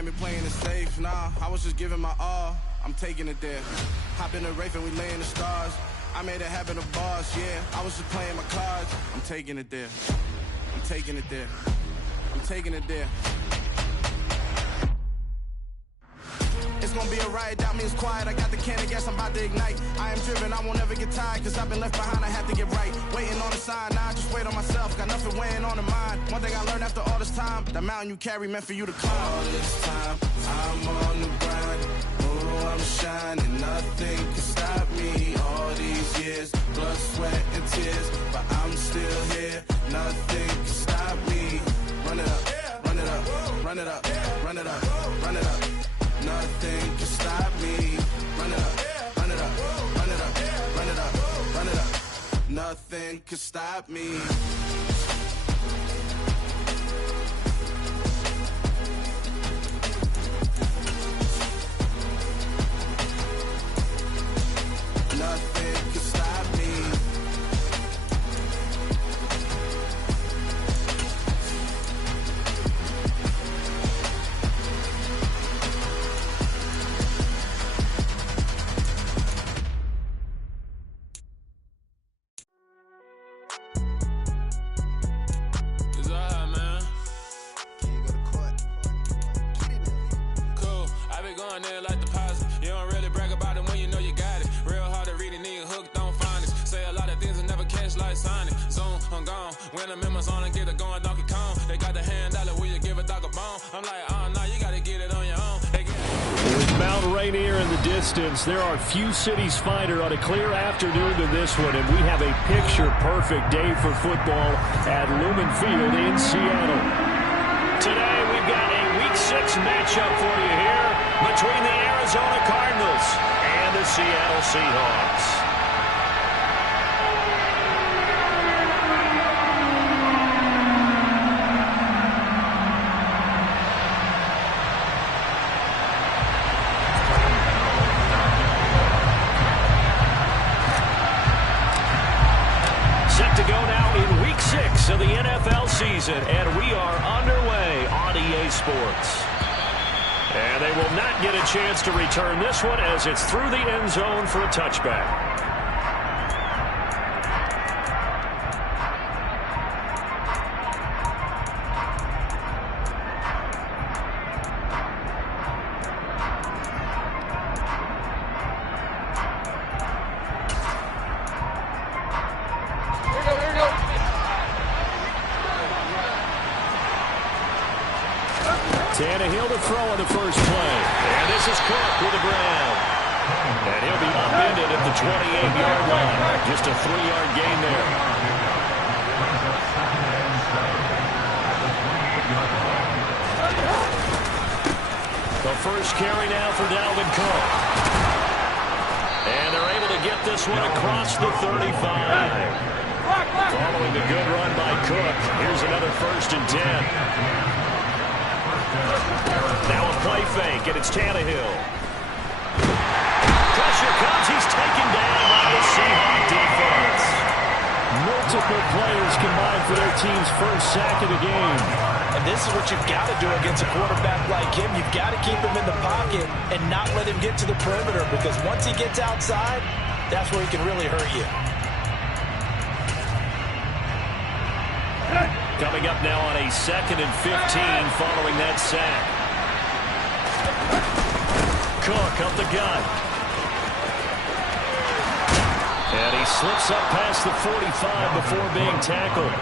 ain't been playing it safe, nah. I was just giving my all. I'm taking it there. Hop in the Wraith and we lay in the stars. I made it happen to boss, yeah. I was just playing my cards. I'm taking it there. I'm taking it there. I'm taking it there. It's gonna be a riot, doubt me it's quiet. I got the can of gas, I'm about to ignite. I am driven, I won't ever get tired, cause I've been left behind, I have to get right. Waiting on the sign, now I just wait on myself. Got nothing weighing on the mind. One thing I learned after all this time, the mountain you carry meant for you to climb. All this time, I'm on the grind. Oh, I'm shining, nothing can stop me. All these years, blood, sweat, and tears, but I'm still here. Nothing can stop me. Run it up, run it up, run it up, run it up, run it up. Nothing can stop me. Run it up, run it up, run it up, run it up, run it up. Nothing can stop me. Nothing can stop me. When I'm in my zone and get it going Donkey Kong, they got the hand dollar, will you give a dog a bone? I'm like, oh no, you gotta get it on your own. With Mount Rainier in the distance, there are few cities finer on a clear afternoon than this one, and we have a picture-perfect day for football at Lumen Field in Seattle. Today we've got a Week 6 matchup for you here between the Arizona Cardinals and the Seattle Seahawks. Of the NFL season, and we are underway on EA Sports. And they will not get a chance to return this one as it's through the end zone for a touchback. Tannehill to throw on the first play. And this is Cook with the grab. And he'll be upended at the 28-yard line. Just a 3-yard gain there. The first carry now for Dalvin Cook. And they're able to get this one across the 35. Following the good run by Cook, here's another 1st and 10. Now a play fake, and it's Tannehill. Pressure comes, he's taken down by the Seahawks defense. Multiple players combined for their team's first sack of the game. And this is what you've got to do against a quarterback like him. You've got to keep him in the pocket and not let him get to the perimeter, because once he gets outside, that's where he can really hurt you. Coming up now on a 2nd and 15 following that sack. Cook up the gut. And he slips up past the 45 before being tackled.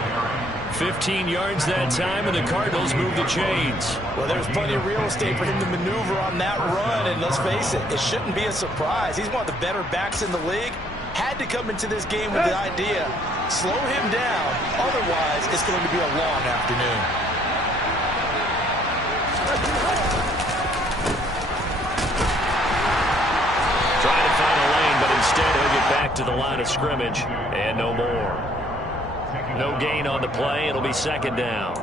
15 yards that time, and the Cardinals move the chains. Well, there's plenty of real estate for him to maneuver on that run, and let's face it, it shouldn't be a surprise. He's one of the better backs in the league. Had to come into this game with the idea, slow him down, otherwise it's going to be a long afternoon. Trying to find a lane, but instead he'll get back to the line of scrimmage, and no more. No gain on the play. It'll be 2nd down.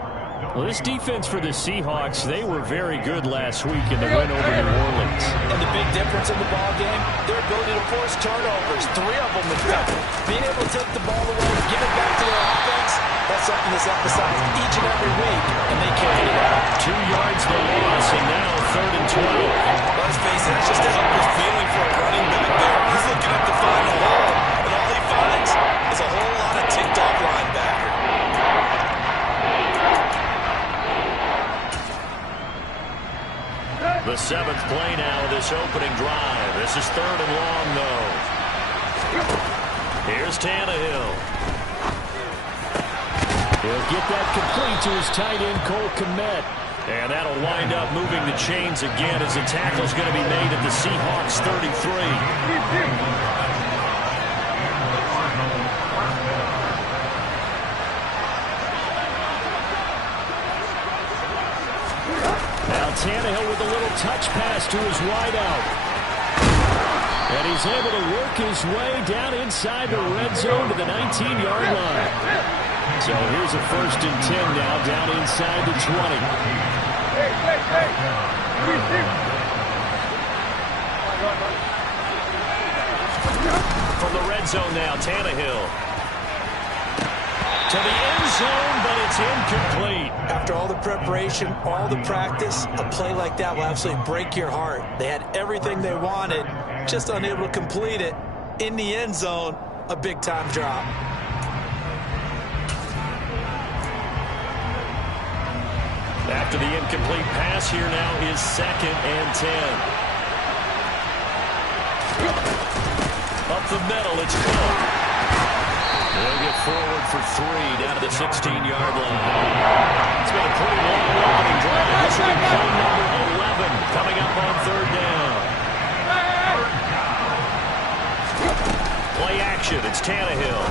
Well, this defense for the Seahawks, they were very good last week in the win over New Orleans. And the big difference in the ball game, their ability to force turnovers, 3 of them in fact. Being able to take the ball away, give it back to their offense, that's something that's emphasized each and every week, and they carried it out. 2 yards the loss, and now 3rd and 12. Let's face it, that's just a helpless feeling for a running back there. He's looking up to find a hole, and all he finds is a whole lot of ticked-off linebacker. The 7th play now of this opening drive. This is 3rd and long, though. Here's Tannehill. He'll get that complete to his tight end, Cole Kmet. And that'll wind up moving the chains again as the tackle's going to be made at the Seahawks 33. Now Tannehill with a little touch pass to his wideout. And he's able to work his way down inside the red zone to the 19-yard line. So here's a 1st and 10 now down inside the 20. From the red zone now, Tannehill. To the end zone, but it's incomplete. After all the preparation, all the practice, a play like that will absolutely break your heart. They had everything they wanted, just unable to complete it. In the end zone, a big-time drop. After the incomplete pass, here now is 2nd and 10. Up the middle, it's Bogh. They'll get forward for 3 down to the 16-yard line. It's been a pretty long opening drive. This will be play number 11 coming up on 3rd down. Play action, it's Tannehill.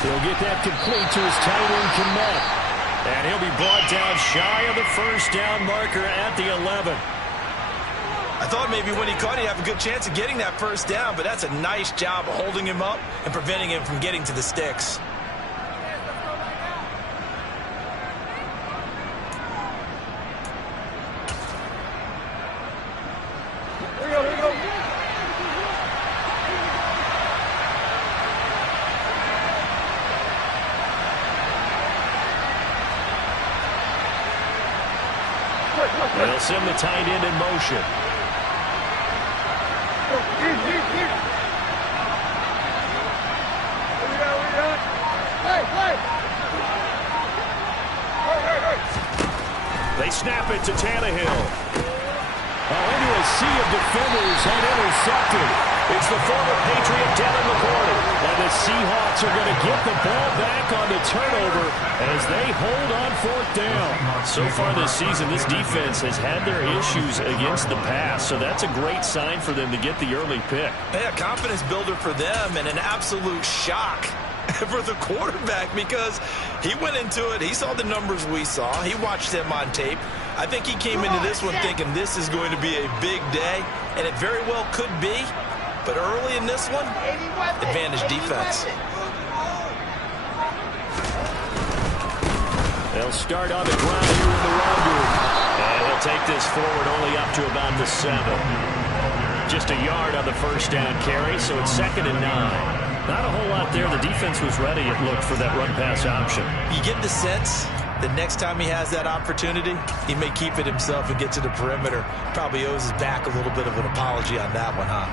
He'll get that complete to his tight end, Kmet. And he'll be brought down shy of the 1st down marker at the 11. I thought maybe when he caught it, he'd have a good chance of getting that 1st down, but that's a nice job of holding him up and preventing him from getting to the sticks. Here we go. They'll send the tight end in motion. They snap it to Tannehill. Into a sea of defenders and intercepted. It's the former Patriot Devin McCourty. And the Seahawks are going to get the ball back on the turnover as they hold on 4th down. So far this season, this defense has had their issues against the pass, so that's a great sign for them to get the early pick. Yeah, confidence builder for them and an absolute shock for the quarterback because he went into it. He saw the numbers we saw. He watched them on tape. I think he came into this one thinking this is going to be a big day, and it very well could be. But early in this one, advantage defense. They'll start on the ground here in the run game. And he'll take this forward only up to about the 7. Just a yard on the 1st down carry, so it's 2nd and 9. Not a whole lot there. The defense was ready, it looked, for that run-pass option. You get the sense that next time he has that opportunity, he may keep it himself and get to the perimeter. Probably owes his back a little bit of an apology on that one, huh?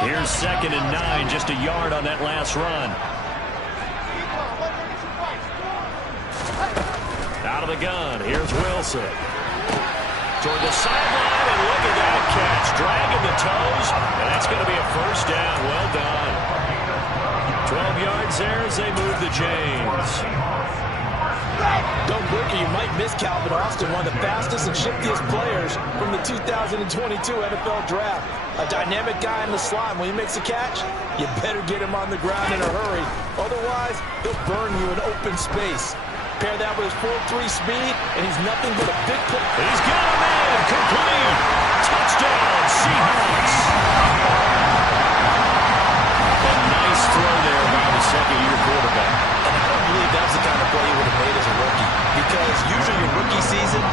Here's 2nd and 9, just a yard on that last run. Out of the gun, here's Wilson. Toward the sideline, and look at that catch. Dragging the toes, and that's going to be a 1st down. Well done. 12 yards there as they move the chains. Don't look, or you might miss Calvin Austin, one of the fastest and shiftiest players from the 2022 NFL Draft. A dynamic guy in the slot. When he makes a catch, you better get him on the ground in a hurry. Otherwise, he'll burn you in open space. Pair that with his 4.3 speed, and he's nothing but a big play. He's got him in. Complete. Touchdown, Seahawks. A nice throw there by the 2nd-year quarterback. And I don't believe that's the kind of play he would have made as a rookie, because usually your rookie season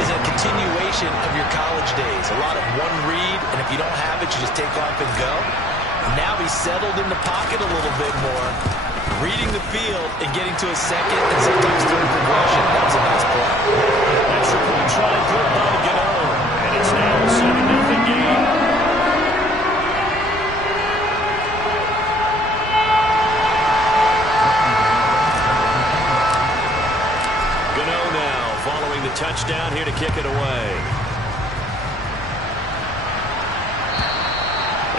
is a continuation of your college days. A lot of one read, and if you don't have it, you just take off and go. Now he's settled in the pocket a little bit more. reading the field and getting to a second and sometimes third progression. That was a nice play. Extra point try good by Gano. And it's now a 7-0 game. Gano now following the touchdown here to kick it away.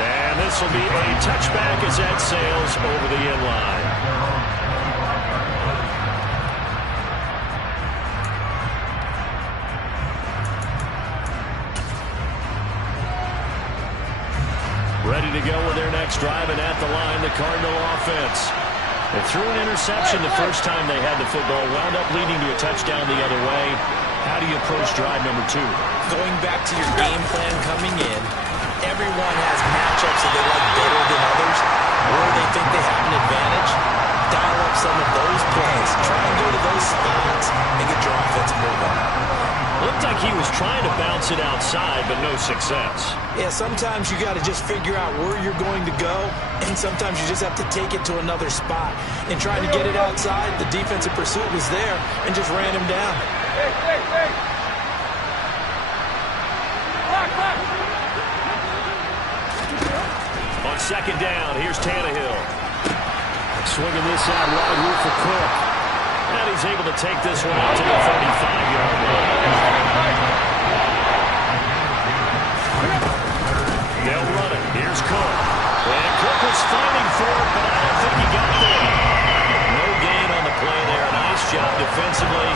And this will be a touchback as that sails over the end line. Ready to go with their next drive, and at the line, the Cardinal offense. They threw an interception the first time they had the football, wound up leading to a touchdown the other way. How do you approach drive number 2? Going back to your game plan coming in, everyone has matchups that they like better than others, where they think they have an advantage. Dial up some of those plays. Try and go to those spots and get your offense moving. Looked like he was trying to bounce it outside, but no success. Yeah, sometimes you got to just figure out where you're going to go, and sometimes you just have to take it to another spot. And trying to get it outside, the defensive pursuit was there and just ran him down. On second down, here's Tannehill. Swinging this out wide here for Cook. And he's able to take this one out to the 35-yard line. They'll run it. Here's Cook. And Cook was fighting for it, but I don't think he got there. No gain on the play there. Nice job defensively.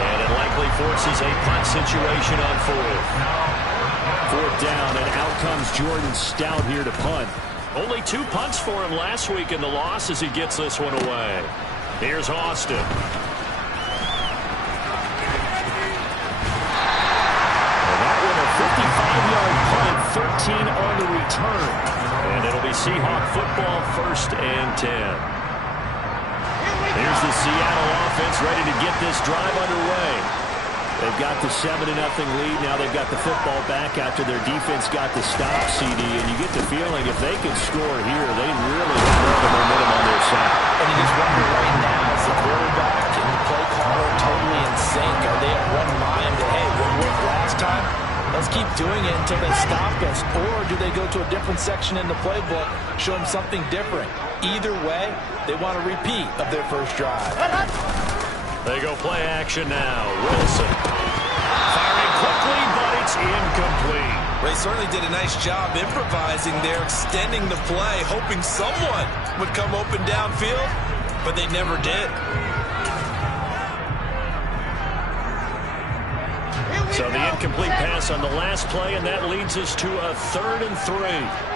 And it likely forces a punt situation on fourth. Fourth down, and out comes Jordan Stout here to punt. Only 2 punts for him last week in the loss as he gets this one away. Here's Austin. And that one a 55-yard punt, 13 on the return. And it'll be Seahawk football, 1st and 10. Here's the Seattle offense ready to get this drive underway. They've got the 7-0 lead. Now they've got the football back after their defense got the stop, CD. And you get the feeling if they could score here, they really have the momentum on their side. And you just wonder right now, is the quarterback and the play caller totally in sync? Are they at one mind that, hey, what worked last time? Let's keep doing it until they stop us. Or do they go to a different section in the playbook, show them something different? Either way, they want a repeat of their first drive. They go play action now. Wilson firing quickly, but it's incomplete. They certainly did a nice job improvising there, extending the play, hoping someone would come open downfield, but they never did. So the incomplete pass on the last play, and that leads us to a 3rd and 3.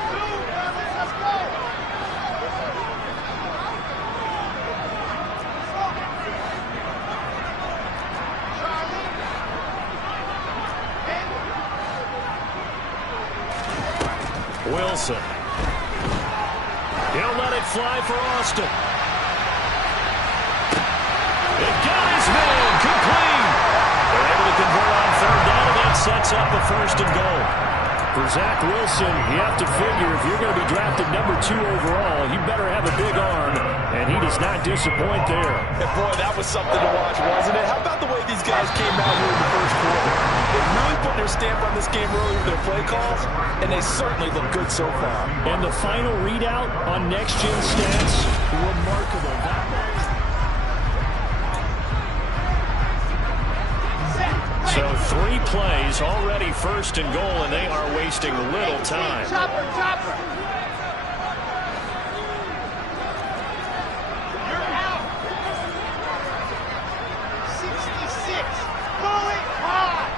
Wilson. He'll let it fly for Austin. It got his man. Complete. They're able to convert on 3rd down, and that sets up a 1st and goal. For Zach Wilson, you have to figure if you're going to be drafted number 2 overall, you better have a big arm, and he does not disappoint there. And boy, that was something to watch, wasn't it? How about the way these guys came out here in the first quarter? They really put their stamp on this game early with their play calls, and they certainly look good so far. And the final readout on next-gen stats, remarkable. So 3 plays, already 1st and goal, and they are wasting little time. Chopper. You're out. 66. Going high.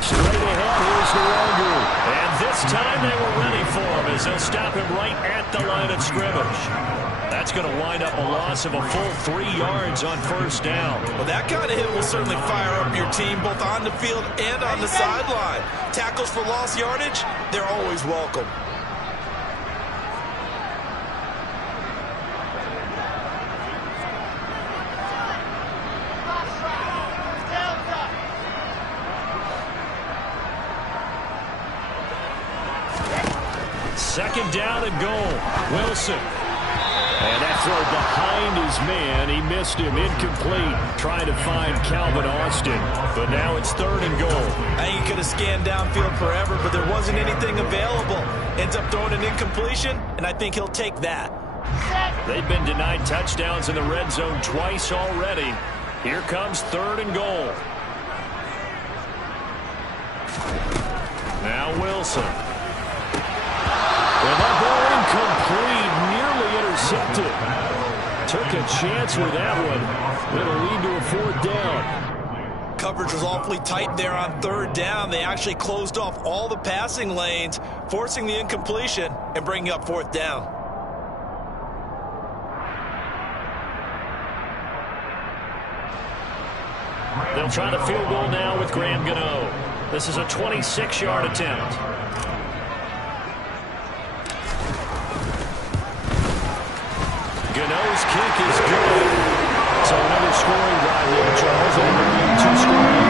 Straight ahead, here's the Rogu. And this time they were ready for him as they'll stop him right at the line of scrimmage. That's going to wind up a loss of a full 3 yards on 1st down. Well, that kind of hit will certainly fire up your team both on the field and on the sideline. Tackles for lost yardage, they're always welcome. Second down and goal. Wilson. And that throw behind his man. He missed him. Incomplete. Trying to find Calvin Austin. But now it's third and goal. I think he could have scanned downfield forever, but there wasn't anything available. Ends up throwing an incompletion, and I think he'll take that. They've been denied touchdowns in the red zone twice already. Here comes third and goal. Now Wilson. And that ball incomplete, nearly intercepted. Took a chance with that one. It'll lead to a fourth down. Coverage was awfully tight there on third down. They actually closed off all the passing lanes, forcing the incompletion and bringing up fourth down. They'll try the field goal now with Graham Gano. This is a 26-yard attempt. Gano's kick is good. So another scoring drive there, Charles. And two scoring.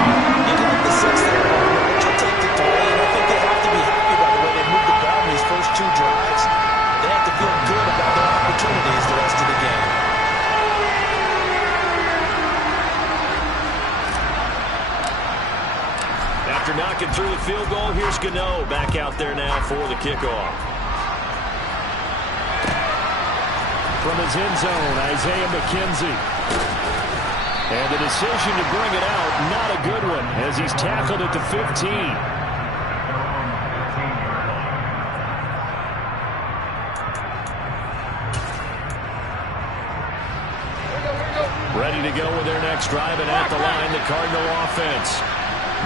You look at the six there, they'll take the three, and I think they have to be happy by the way they moved the ball in these first two drives. They have to feel good about their opportunities the rest of the game. After knocking through the field goal, here's Gano back out there now for the kickoff. From his end zone, Isaiah McKenzie. And the decision to bring it out, not a good one, as he's tackled at the 15. Ready to go with their next drive, and at the line, the Cardinal offense.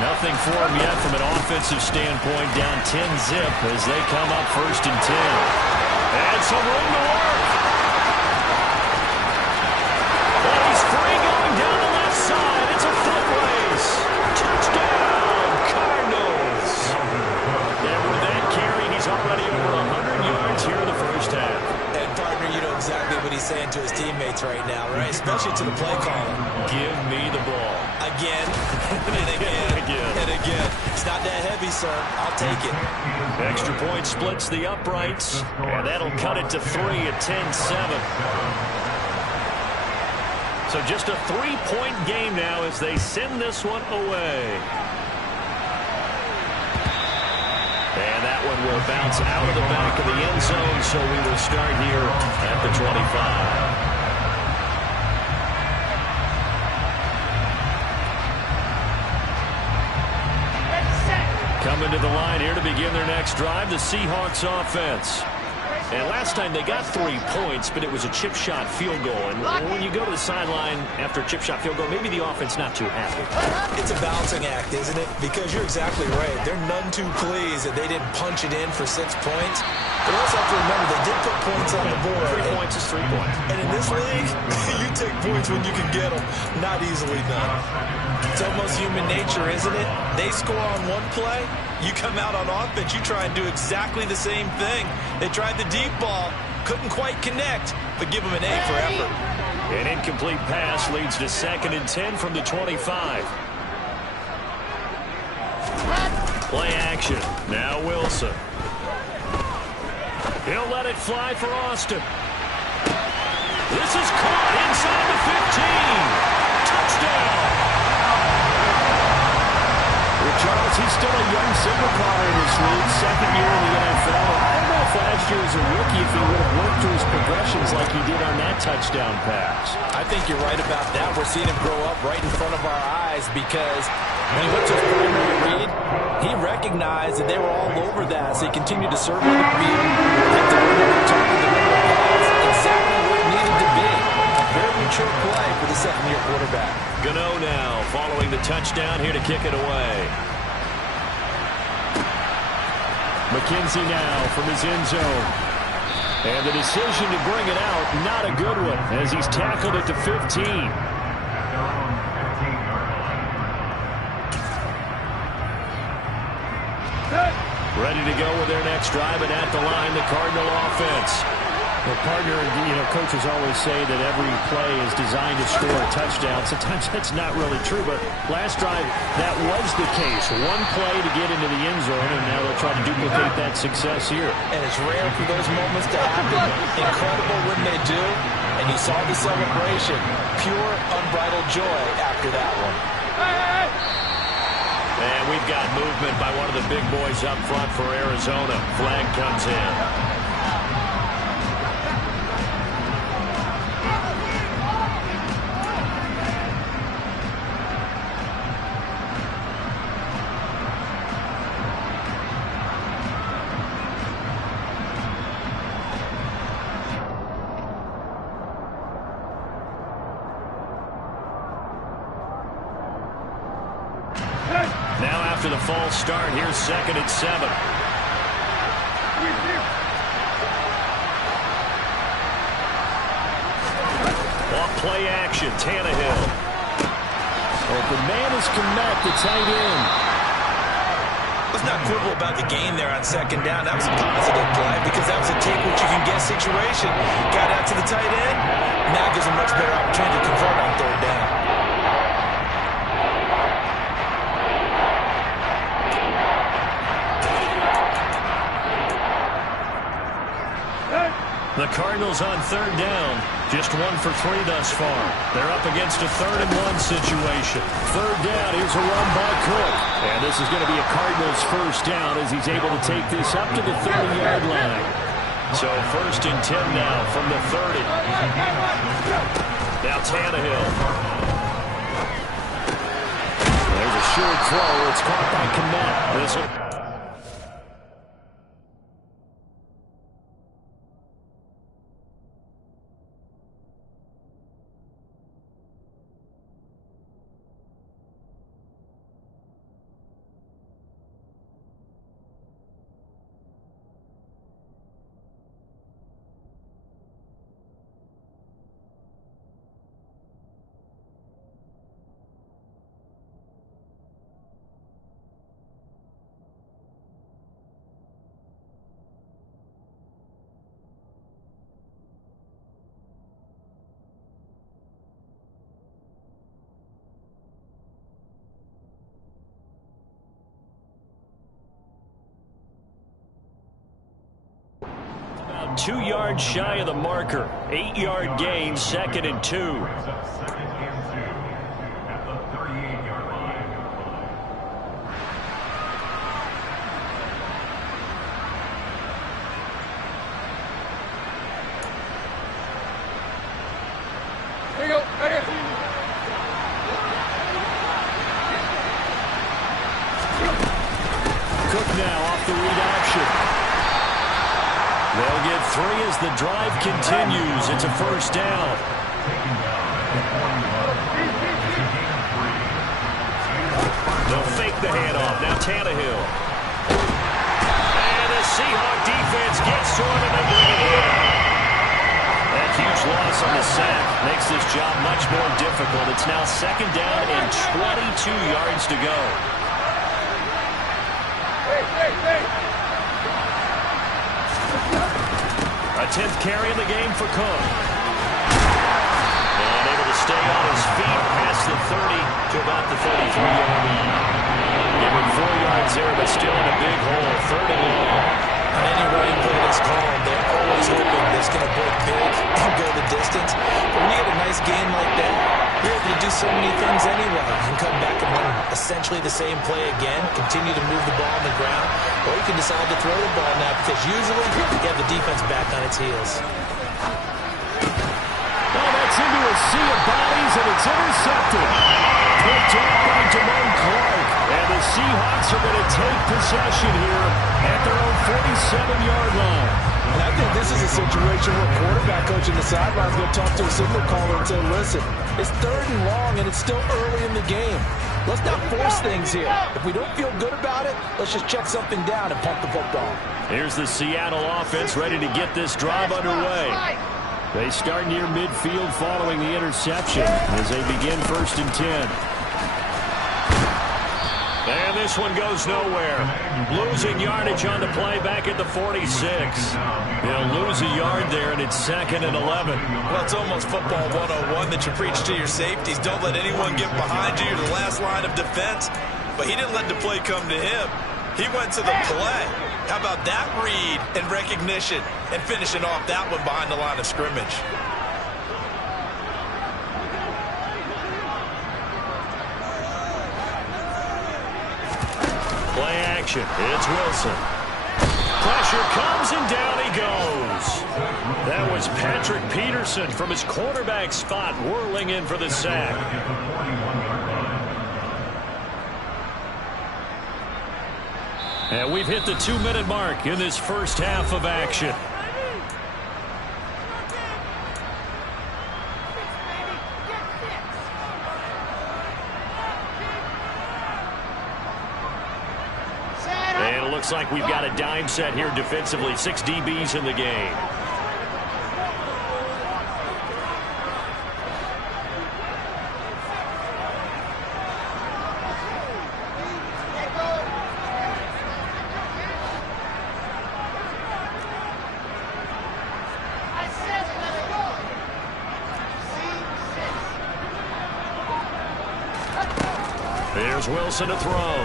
Nothing for them yet from an offensive standpoint, down 10-zip as they come up first and 10. And some room to work. And he's free going down the left side. It's a foot race. Touchdown, Cardinals. And with that carry, he's already over 100 yards here in the first half. And partner, you know exactly what he's saying to his teammates right now, right? Especially to the play caller. Give me the ball. Again, and again, and again. It's not that heavy, sir. I'll take it. Extra point splits the uprights, and that'll cut it to 3 at 10-7. So just a 3-point game now as they send this one away. And that one will bounce out of the back of the end zone, so we will start here at the 25. Coming to the line here to begin their next drive, the Seahawks offense. And last time they got 3 points, but it was a chip shot field goal. And when you go to the sideline after a chip shot field goal, maybe the offense not too happy. It's a balancing act, isn't it? Because you're exactly right. They're none too pleased that they didn't punch it in for 6 points. But also have to remember they did put points on the board. 3 points is 3 points. And in this league, you take points when you can get them. Not easily done. It's almost human nature, isn't it? They score on one play. You come out on offense, you try and do exactly the same thing. They tried the deep ball, couldn't quite connect, but give them an A for effort. An incomplete pass leads to 2nd and 10 from the 25. Play action. Now Wilson. He'll let it fly for Austin. This is caught inside the 15. Touchdown. Charles, he's still a young silver player in this league, 2nd year in the NFL. I don't know if last year as a rookie, if he would have worked through his progressions like he did on that touchdown pass. I think you're right about that. We're seeing him grow up right in front of our eyes because when he went to his primary read, he recognized that they were all over that, so he continued to serve with the field, picked up another target, the number of balls, exactly where it needed to be. A very mature play for the 2nd-year quarterback. Gano now following the touchdown here to kick it away. McKenzie now from his end zone. And the decision to bring it out, not a good one, as he's tackled at the 15. Ready to go with their next drive, and at the line, the Cardinal offense. Well, partner, coaches always say that every play is designed to score a touchdown. Sometimes that's not really true, but last drive, that was the case. One play to get into the end zone, and now they'll try to duplicate that success here. And it's rare for those moments to happen. Incredible when they do. And you saw the celebration. Pure, unbridled joy after that one. And we've got movement by one of the big boys up front for Arizona. Flag comes in. Now after the false start, here's 2nd and 7. Off play action, Tannehill. Open man is Komet, the tight end. Let's not quibble about the gain there on 2nd down. That was a positive play because that was a take-what-you-can-get situation. Got out to the tight end. Now gives a much better opportunity to convert on 3rd down. The Cardinals on 3rd down. Just 1 for 3 thus far. They're up against a 3rd and 1 situation. 3rd down. Here's a run by Cook. And this is going to be a Cardinals first down as he's able to take this up to the 30-yard line. So 1st and 10 now from the 30. Now Tannehill. There's a short throw. It's caught by Komet. This will... About 2 yards shy of the marker. 8-yard gain, 2nd and 2. Here you go, right here. Cook now off the read option. They'll get 3 as the drive continues. It's a first down. They'll fake the handoff. Now Tannehill. And the Seahawk defense gets to him and they bring it in. That huge loss on the sack makes this job much more difficult. It's now 2nd down and 22 yards to go. A 10th carry in the game for Cook. And able to stay on his feet past the 30 to about the 33-yard line. Give him 4 yards there, but still in a big hole. 3rd and long. On any running play that's called, they're always hoping it's going to break big and go the distance. But when you get a nice game like that, you're able to do so many things anyway. You can come back and run essentially the same play again, continue to move the ball on the ground, or you can decide to throw the ball now because usually you have the defense back on its heels. Oh, that's into a sea of bodies, and it's intercepted. Picked off by Damone Clark. And the Seahawks are going to take possession here at their own 47-yard line. And I think this is a situation where quarterback coach in the sideline is going to talk to a signal caller and say, listen, it's 3rd and long, and it's still early in the game. Let's not force things here. If we don't feel good about it, let's just check something down and pump the football. Here's the Seattle offense ready to get this drive underway. They start near midfield following the interception as they begin 1st and 10. And this one goes nowhere. Losing yardage on the play back at the 46. They'll lose a yard there, and it's 2nd and 11. Well, it's almost football 101 that you preach to your safeties. Don't let anyone get behind you. You're the last line of defense. But he didn't let the play come to him. He went to the play. How about that read and recognition and finishing off that one behind the line of scrimmage? Play action. It's Wilson. Pressure comes and down he goes. That was Patrick Peterson from his quarterback spot whirling in for the sack. And we've hit the 2-minute mark in this first half of action. And it looks like we've got a dime set here defensively. 6 DBs in the game. There's Wilson to throw.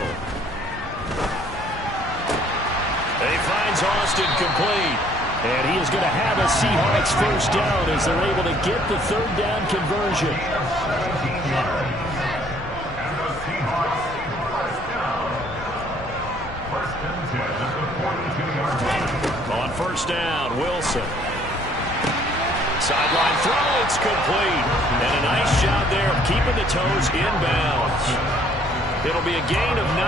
He finds Austin complete. And he is going to have a Seahawks first down as they're able to get the 3rd down conversion. On first down, Wilson. Sideline throw, it's complete. And a nice job there of keeping the toes inbounds. It'll be a gain of 9,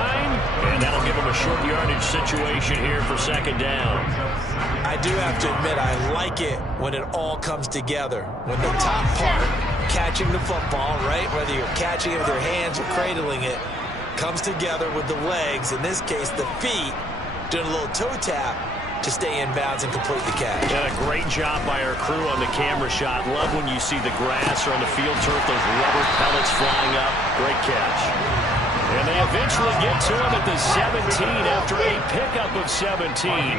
and that'll give them a short yardage situation here for 2nd down. I do have to admit, I like it when it all comes together. When the top part, catching the football, right, whether you're catching it with your hands or cradling it, comes together with the legs, in this case the feet, doing a little toe tap to stay in bounds and complete the catch. And a great job by our crew on the camera shot. Love when you see the grass or on the field turf, those rubber pellets flying up. Great catch. And they eventually get to him at the 17 after a pickup of 17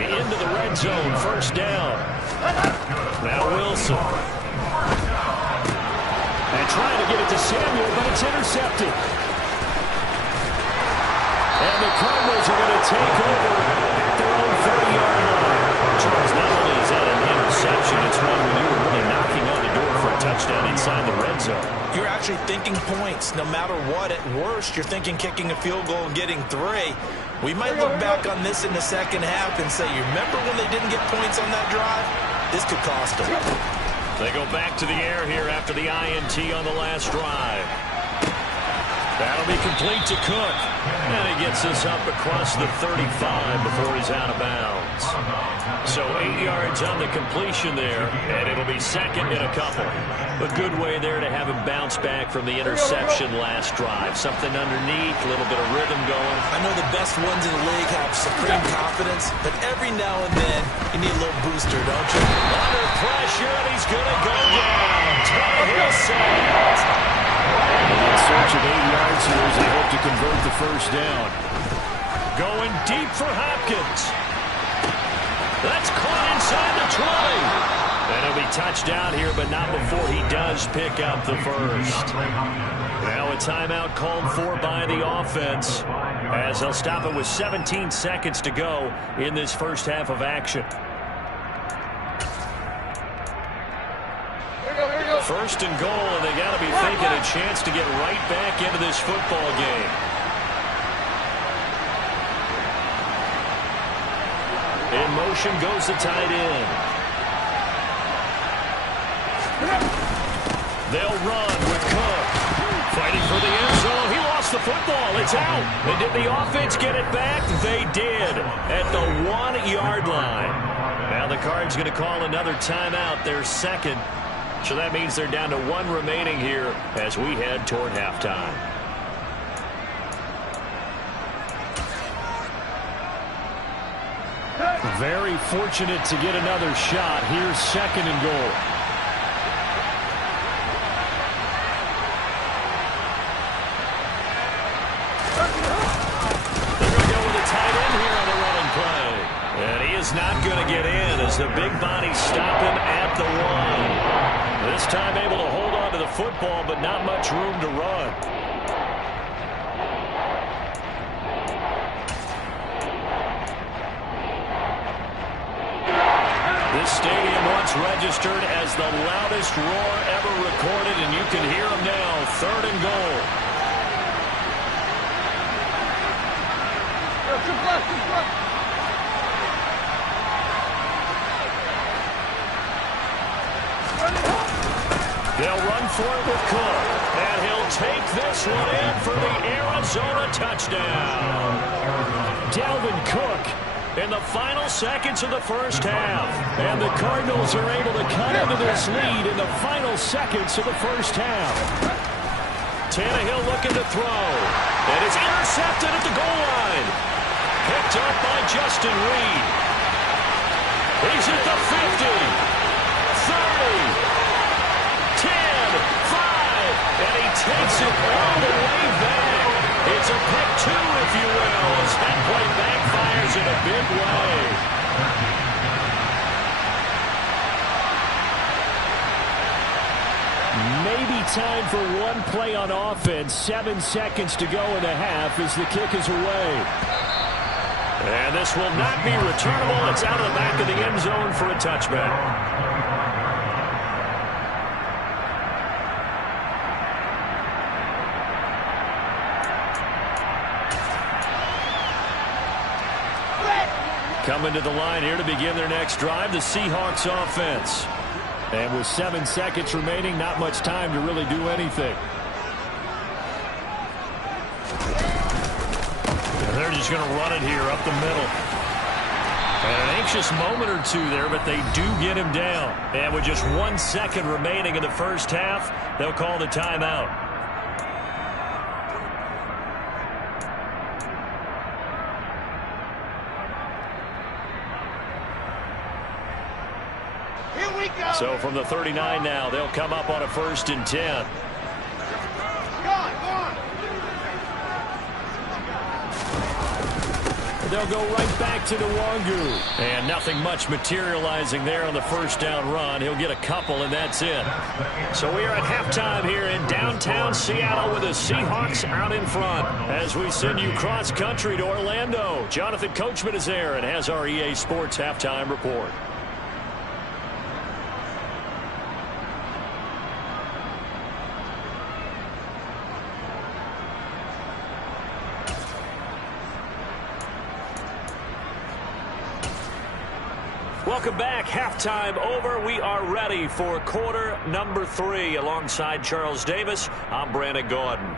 into the red zone. First down. Now Wilson. And trying to get it to Samuel, but it's intercepted. And the Cardinals are going to take over at their own 30-yard line. Charles, not only is that an interception, it's one when you were really knocking on the door for a touchdown inside the red zone. You're actually thinking points. No matter what, at worst, you're thinking kicking a field goal and getting 3. We might look back on this in the second half and say, you remember when they didn't get points on that drive? This could cost them. They go back to the air here after the INT on the last drive. That'll be complete to Cook. And he gets us up across the 35 before he's out of bounds. So 8 yards on the completion there, and it'll be 2nd and a couple. A good way there to have him bounce back from the interception last drive. Something underneath, a little bit of rhythm going. I know the best ones in the league have supreme confidence, but every now and then you need a little booster, don't you? Under pressure, and he's going to go down. Tannehill sacked. In search of 8 yards here as they hope to convert the first down. Going deep for Hopkins. That's caught inside the 20. And he'll be touchdown here, but not before he does pick up the first. Now a timeout called for by the offense as they'll stop it with 17 seconds to go in this first half of action. First and goal, and they got to be thinking a chance to get right back into this football game. In motion goes the tight end. They'll run with Cook. Fighting for the end zone. He lost the football. It's out. And did the offense get it back? They did at the 1-yard line. Now the Cards going to call another timeout, their second. So that means they're down to 1 remaining here as we head toward halftime. Very fortunate to get another shot. Here's 2nd and goal. is not going to get in as the big body stop him at the 1. This time able to hold on to the football, but not much room to run. This stadium once registered as the loudest roar ever recorded, and you can hear them now. 3rd and goal. They'll run for it with Cook, and he'll take this one in for the Arizona touchdown. Dalvin Cook in the final seconds of the first half. And the Cardinals are able to cut into this lead in the final seconds of the first half. Tannehill looking to throw. And it's intercepted at the goal line. Picked up by Justin Reed. He's at the 50. 30. 10. 5. And he takes it all the way back. It's a pick 2, if you will, as that play backfires in a big way. Maybe time for one play on offense. 7 seconds to go in the half as the kick is away. And this will not be returnable. It's out of the back of the end zone for a touchback. Coming to the line here to begin their next drive, the Seahawks offense. And with 7 seconds remaining, not much time to really do anything. And they're just going to run it here up the middle. And an anxious moment or two there, but they do get him down. And with just 1 second remaining in the first half, they'll call the timeout. So from the 39 now, they'll come up on a 1st and 10. They'll go right back to Nwangu. And nothing much materializing there on the first down run. He'll get a couple, and that's it. So we are at halftime here in downtown Seattle with the Seahawks out in front. As we send you cross-country to Orlando, Jonathan Coachman is there and has our EA Sports halftime report. Welcome back. Halftime over. We are ready for quarter number 3. Alongside Charles Davis, I'm Brandon Gordon.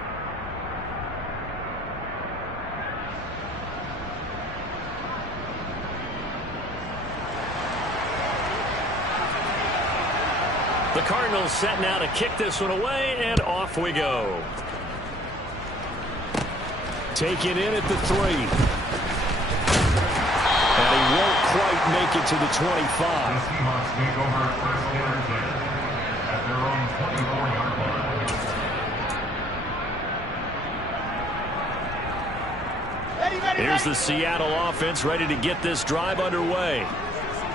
The Cardinals set now to kick this one away, and off we go. Take it in at the 3. And he won't quite make it to the 25. The Seahawks take over first down and 10 at their own 24-yard line. Here's the Seattle offense ready to get this drive underway.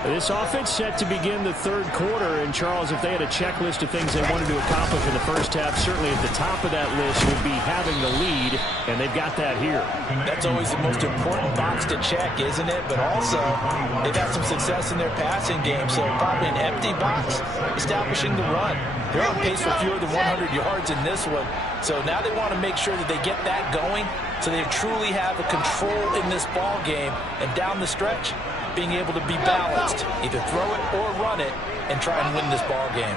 This offense set to begin the 3rd quarter, and Charles, if they had a checklist of things they wanted to accomplish in the first half, certainly at the top of that list would be having the lead, and they've got that here. That's always the most important box to check, isn't it? But also, they've had some success in their passing game, so probably an empty box, establishing the run. They're on pace for fewer than 100 yards in this one, so now they want to make sure that they get that going so they truly have a control in this ball game, and down the stretch, being able to be balanced, either throw it or run it, and try and win this ball game.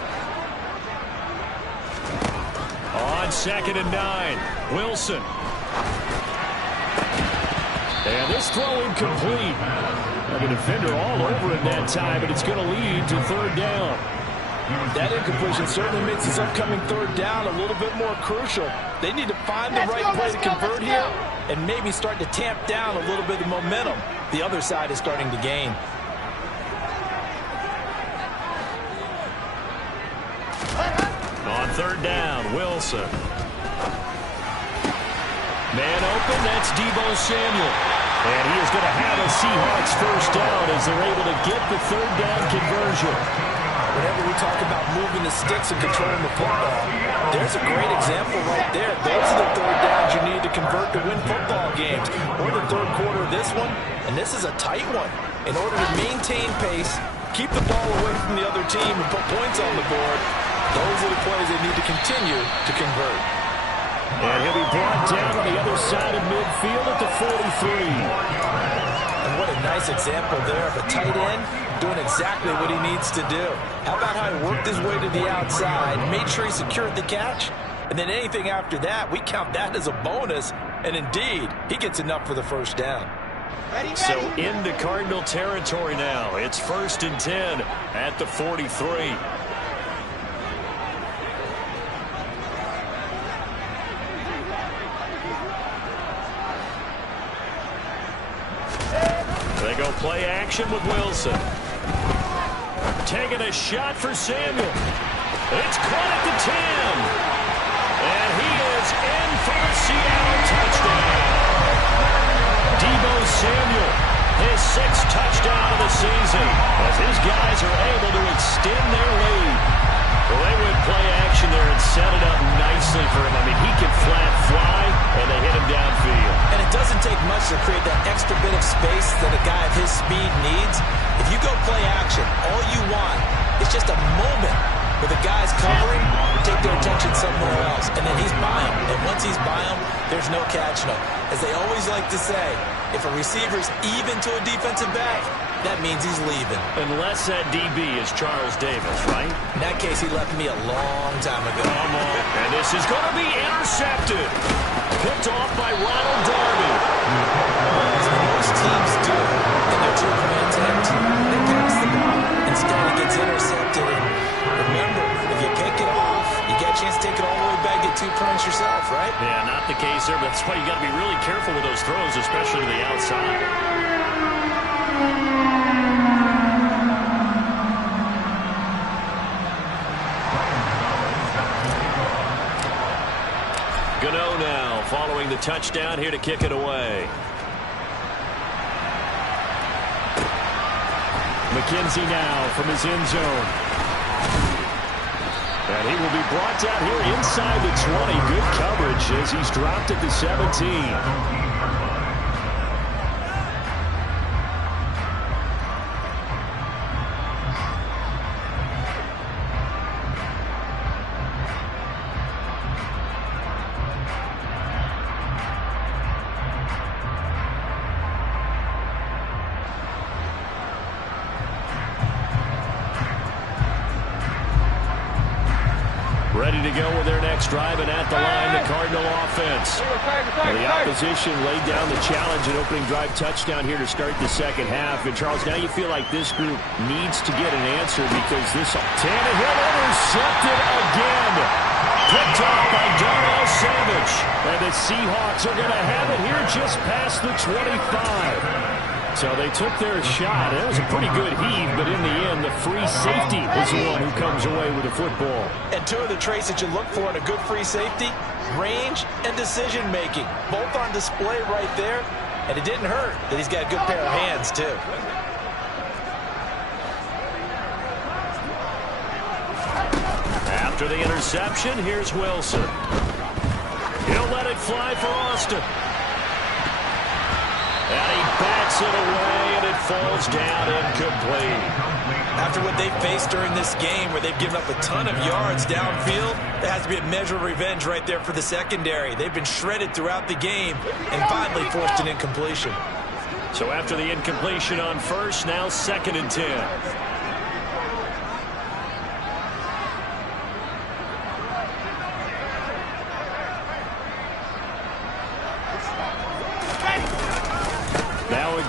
On 2nd and 9, Wilson. And this throw incomplete. The defender all over it that time, but it's going to lead to 3rd down. That incompletion certainly makes this upcoming 3rd down a little bit more crucial. They need to find the right play to convert here and maybe start to tamp down a little bit of momentum. The other side is starting to gain. On 3rd down, Wilson. Man open, that's Deebo Samuel. And he is going to have a Seahawks first down as they're able to get the third down conversion. Whenever we talk about moving the sticks and controlling the football, there's a great example right there. Those are the third downs you need to convert to win football games. We're in the third quarter of this one, and this is a tight one. In order to maintain pace, keep the ball away from the other team, and put points on the board, those are the plays they need to continue to convert. And he'll be brought down on the other side of midfield at the 43. And what a nice example there of a tight end doing exactly what he needs to do. How about how he worked his way to the outside, made sure he secured the catch, and then anything after that, we count that as a bonus, and indeed, he gets enough for the first down. So into Cardinal territory now. It's 1st and 10 at the 43. They go play action with Wilson. Taking a shot for Samuel. It's caught at the 10. And he is in for the Seattle touchdown. Deebo Samuel, his 6th touchdown of the season, as his guys are able to extend their lead. Well, they went play action there and set it up nicely for him. I mean, he can flat fly, and they hit him downfield. And it doesn't take much to create that extra bit of space that a guy of his speed needs. If you go play action, all you want is just a moment where the guy's covering, take their attention somewhere else, and then he's by him. And once he's by him, there's no catching him. As they always like to say, if a receiver's even to a defensive back, that means he's leaving. Unless that DB is Charles Davis, right? In that case, he left me a long time ago. Come on. And this is going to be intercepted. Picked off by Ronald Darby. As most teams do in their two-point attempt, they pass the ball. Instead, it gets intercepted. And remember, if you pick it off, you get a chance to take it all the way back, get 2 points yourself, right? Yeah, not the case there, but that's why you got to be really careful with those throws, especially to the outside. Gano now following the touchdown here to kick it away. McKenzie now from his end zone. And he will be brought down here inside the 20. Good coverage as he's dropped at the 17. Ready to go with their next drive, and at the line, the Cardinal offense. Well, the opposition laid down the challenge and opening drive touchdown here to start the second half. And, Charles, now you feel like this group needs to get an answer because this Tannehill intercepted again. Picked off by Darnell Savage. And the Seahawks are going to have it here just past the 25. So they took their shot. It was a pretty good heave, but in the end, the free safety is the one who comes away with the football. And two of the traits that you look for in a good free safety, range and decision-making. Both on display right there, and it didn't hurt that he's got a good pair of hands, too. After the interception, here's Wilson. He'll let it fly for Austin. And he bats it away, and it falls down incomplete. After what they faced during this game where they've given up a ton of yards downfield, there has to be a measure of revenge right there for the secondary. They've been shredded throughout the game and finally forced an incompletion. So after the incompletion on first, now 2nd and 10.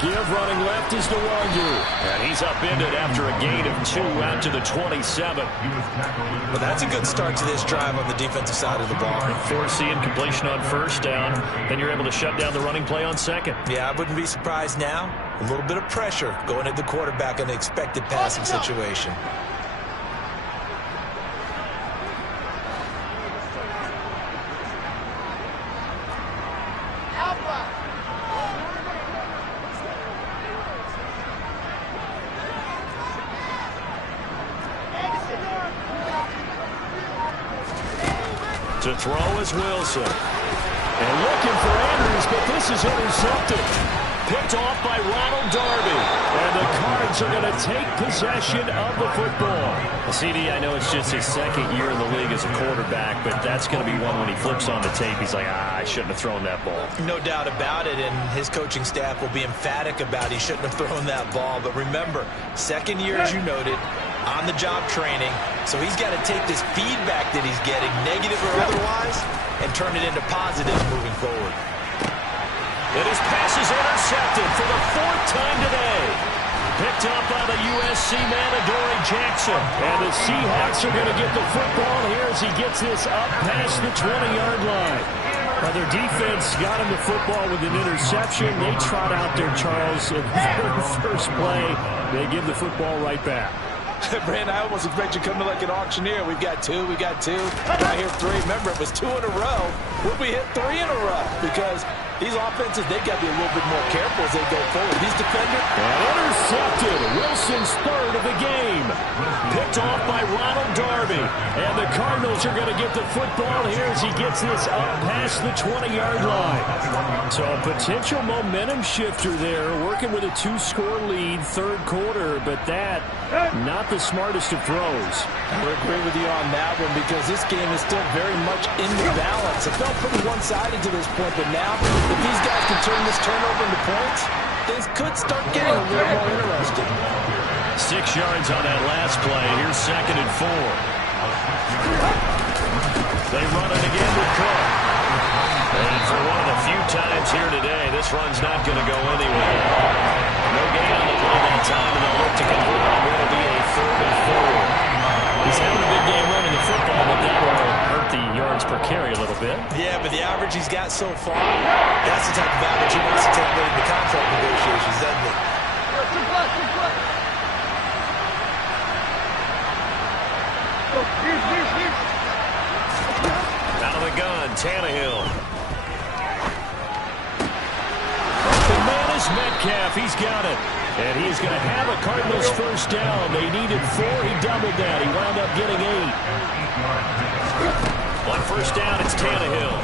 Give running left is Nwangu. And he's upended after a gain of 2 out to the 27. Well, that's a good start to this drive on the defensive side of the ball. Force the incompletion on first down. Then you're able to shut down the running play on second. Yeah, I wouldn't be surprised now. A little bit of pressure going at the quarterback in the expected passing situation. To throw is Wilson. And looking for Andrews, but this is intercepted. Picked off by Ronald Darby. And the Cards are going to take possession of the football. CD, I know it's just his second year in the league as a quarterback, but that's going to be one when he flips on the tape. He's like, I shouldn't have thrown that ball. No doubt about it, and his coaching staff will be emphatic about he shouldn't have thrown that ball. But remember, second year, as you noted, on-the-job training, so he's got to take this feedback that he's getting, negative or otherwise, and turn it into positives moving forward. And his pass is intercepted for the 4th time today. Picked up by the USC man, Adoree Jackson. And the Seahawks are going to get the football here as he gets this up past the 20-yard line. Now, their defense got him the football with an interception. They trot out there, Charles, in the very first play. They give the football right back. Brand, I almost expect you coming like an auctioneer. We've got two. I hear 3. Remember, it was 2 in a row. Would we hit 3 in a row? Because these offenses, they've got to be a little bit more careful as they go forward. These defenders. And intercepted. Wilson's 3rd of the game. Picked off by Ronald Darby. And the Cardinals are going to get the football here as he gets this up past the 20-yard line. So a potential momentum shifter there, working with a 2-score lead, 3rd quarter, but that not the smartest of throws. I would agree with you on that one because this game is still very much in the balance. It felt pretty one-sided to this point, but now if these guys can turn this turnover into points, things could start getting a little more interesting. 6 yards on that last play. Here's 2nd and 4. They run it again with Cook. And for one of the few times here today, this run's not going to go anywhere. No gain on the play that time, and they'll look to convert on what will be a 3rd and 4. He's having a big game running the football, but that will hurt the yards per carry a little bit. Yeah, but the average he's got so far, that's the type of average he wants to take late in the contract negotiations, doesn't it? Out of the gun, Tannehill. The man is Metcalf. He's got it. And he's going to have a Cardinals first down. They needed 4. He doubled that. He wound up getting 8. On first down, it's Tannehill.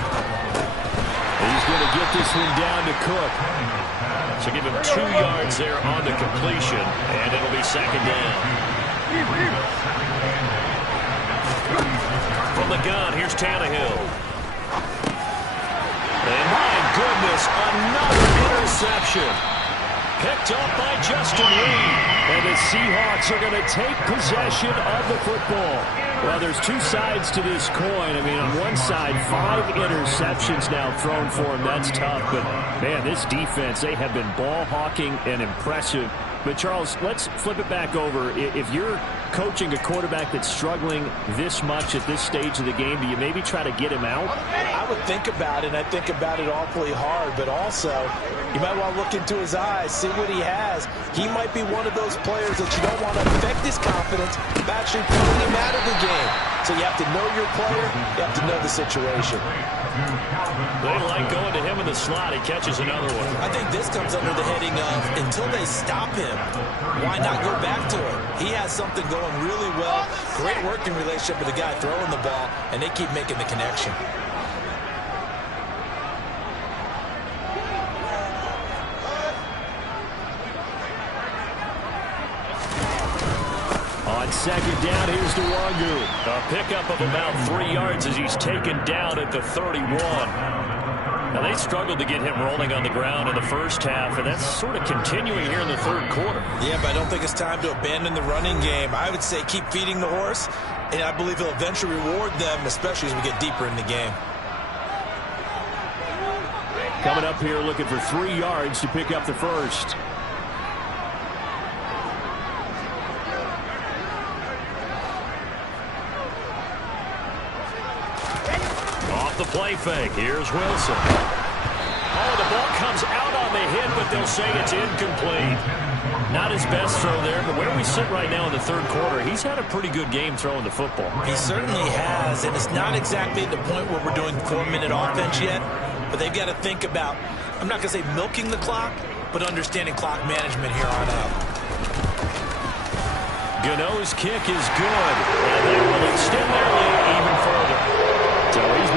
He's going to get this one down to Cook. So give him 2 yards there on the completion, and it'll be 2nd down. From the gun, here's Tannehill. And my goodness, another interception. Picked up by Justin Reed. And the Seahawks are going to take possession of the football. Well, there's 2 sides to this coin. I mean, on one side, 5 interceptions now thrown for him. That's tough. But, man, this defense, they have been ball hawking and impressive. But, Charles, let's flip it back over. If you're coaching a quarterback that's struggling this much at this stage of the game, do you maybe try to get him out? I would think about it, and I think about it awfully hard. But also, you might want to look into his eyes, see what he has. He might be one of those players that you don't want to affect his confidence by actually pulling him out of the game. So you have to know your player. You have to know the situation. They like going to him in the slot. He catches another one. I think this comes under the heading of until they stop him, why not go back to him? He has something going really well. Great working relationship with the guy throwing the ball, and they keep making the connection. On 2nd down, here's Nwangu. A pickup of about 3 yards as he's taken down at the 31. Now, they struggled to get him rolling on the ground in the first half, and that's sort of continuing here in the 3rd quarter. Yeah, but I don't think it's time to abandon the running game. I would say keep feeding the horse, and I believe he'll eventually reward them, especially as we get deeper in the game. Coming up here looking for 3 yards to pick up the first. The play fake. Here's Wilson. Oh, the ball comes out on the hit, but they'll say it's incomplete. Not his best throw there, but where we sit right now in the 3rd quarter, he's had a pretty good game throwing the football. He certainly has, and it's not exactly at the point where we're doing 4-minute offense yet, but they've got to think about, I'm not going to say milking the clock, but understanding clock management here on out. Gano's kick is good, and they will extend their lead even further. So he's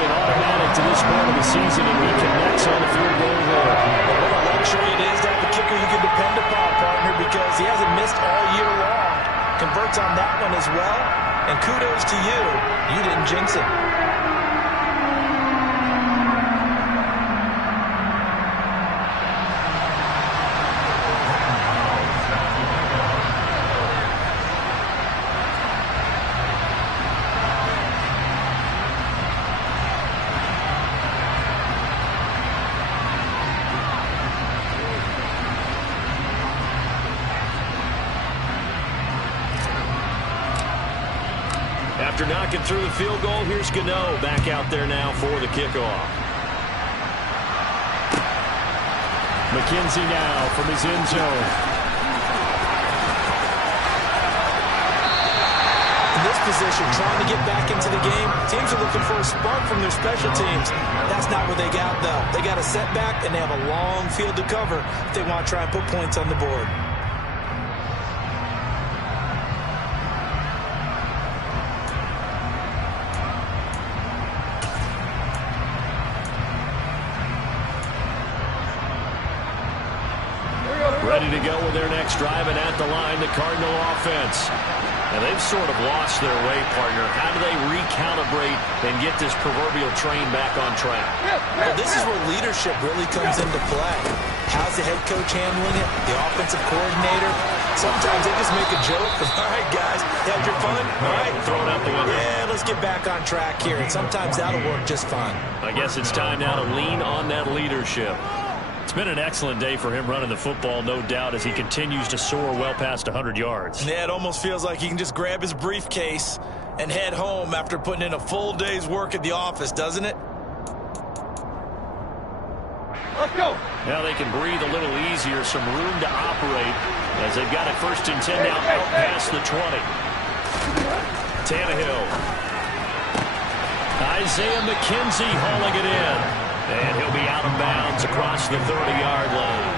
to this point of the season, and he connects on the field goal there. What a luxury it is to have a kicker you can depend upon, partner, because he hasn't missed all year long. Converts on that one as well, and kudos to you. You didn't jinx it. After knocking through the field goal, here's Gano back out there now for the kickoff. McKenzie now from his end zone. In this position, trying to get back into the game, teams are looking for a spark from their special teams. That's not what they got, though. They got a setback, and they have a long field to cover if they want to try and put points on the board. Ready to go with their next drive, and at the line, the Cardinal offense. And they've sort of lost their way, partner. How do they recalibrate and get this proverbial train back on track? Well, this is where leadership really comes into play. How's the head coach handling it? The offensive coordinator? Sometimes they just make a joke. All right, guys, had your fun? All right, Throw it out the window. Yeah, let's get back on track here. And sometimes that'll work just fine. I guess it's time now to lean on that leadership. It's been an excellent day for him running the football, no doubt, as he continues to soar well past 100 yards. Yeah, it almost feels like he can just grab his briefcase and head home after putting in a full day's work at the office, doesn't it? Let's go. Now they can breathe a little easier, some room to operate as they've got it 1st and 10 now out past the 20. Tannehill. Isaiah McKenzie hauling it in. And he'll be out of bounds across the 30-yard line.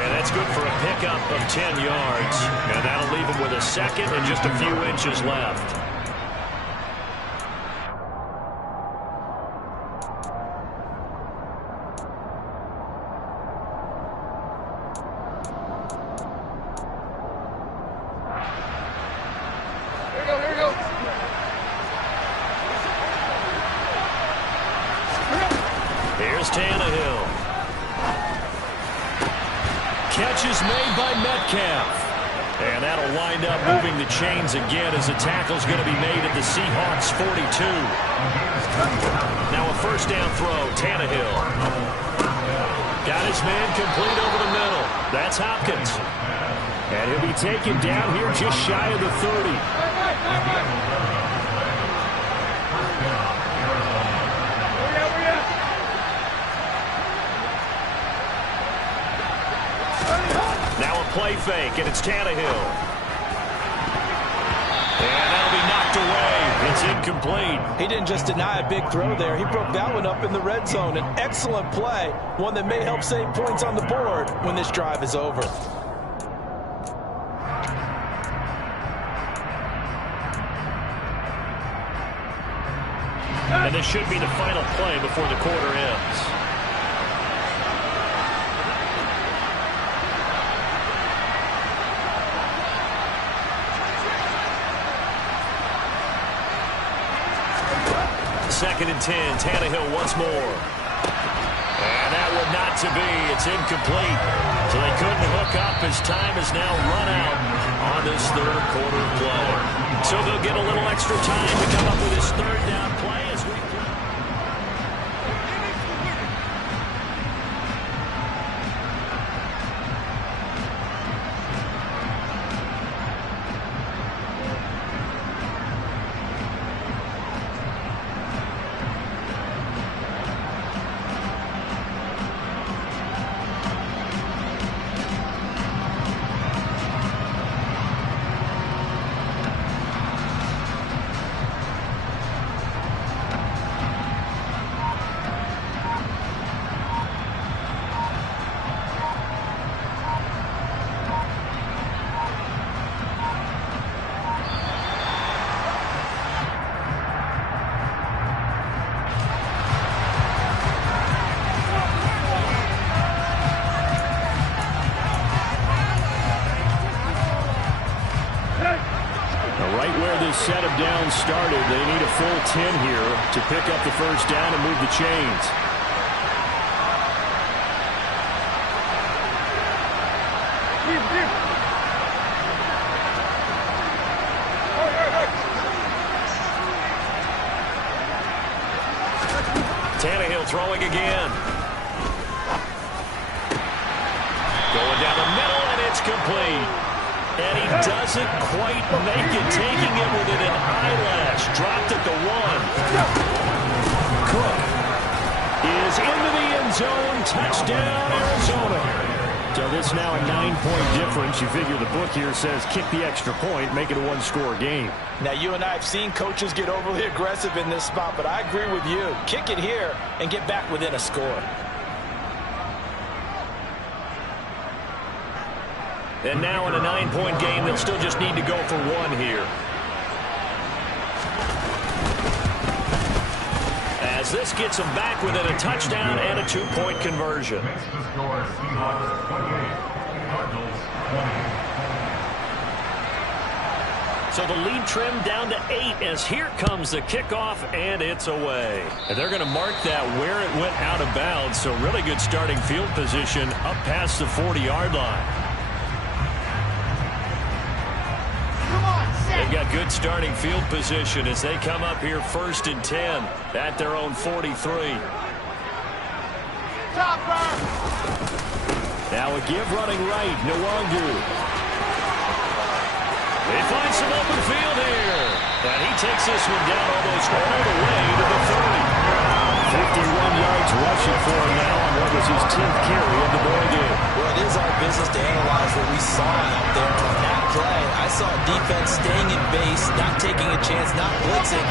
And that's good for a pickup of 10 yards. And that'll leave him with a second and just a few inches left. Here we go. Here's Tannehill. Catch is made by Metcalf. And that'll wind up moving the chains again as the tackle's going to be made at the Seahawks 42. Now a 1st down throw, Tannehill. Got his man complete over the middle. That's Hopkins. And he'll be taken down here just shy of the 30. Now a play fake, and it's Tannehill. And that'll be knocked away. It's incomplete. He didn't just deny a big throw there. He broke that one up in the red zone. An excellent play, one that may help save points on the board when this drive is over. And this should be the final play before the quarter ends. Second and 10, Tannehill once more. And that one not to be. It's incomplete. So they couldn't hook up as time has now run out on this 3rd quarter play. So they'll get a little extra time to come up with this 3rd down play as we play. set of downs started. They need a full 10 here to pick up the first down and move the chains. Tannehill throwing again. Going down the middle, and it's complete. And he doesn't quite make it, taking it within an eyelash. Dropped at the 1. Cook is into the end zone. Touchdown, Arizona. So this now a 9-point difference. You figure the book here says kick the extra point, make it a one-score game. Now, you and I have seen coaches get overly aggressive in this spot, but I agree with you. Kick it here and get back within a score. And now in a 9-point game, they'll still just need to go for 1 here. As this gets them back within a touchdown and a 2-point conversion. Makes the score Seahawks 28, Cardinals 20. So the lead trimmed down to 8 as here comes the kickoff, and it's away. And they're going to mark that where it went out of bounds, so really good starting field position up past the 40-yard line. They've got good starting field position as they come up here 1st and 10 at their own 43. Now a give running right, Nwangu. They find some open field here. And he takes this one down almost all the way to the 30. 51 yards rushing for him now on what was his 10th carry of the ball game. Well, it is our business to analyze what we saw out there. On that play, I saw defense staying in base, not taking a chance, not blitzing,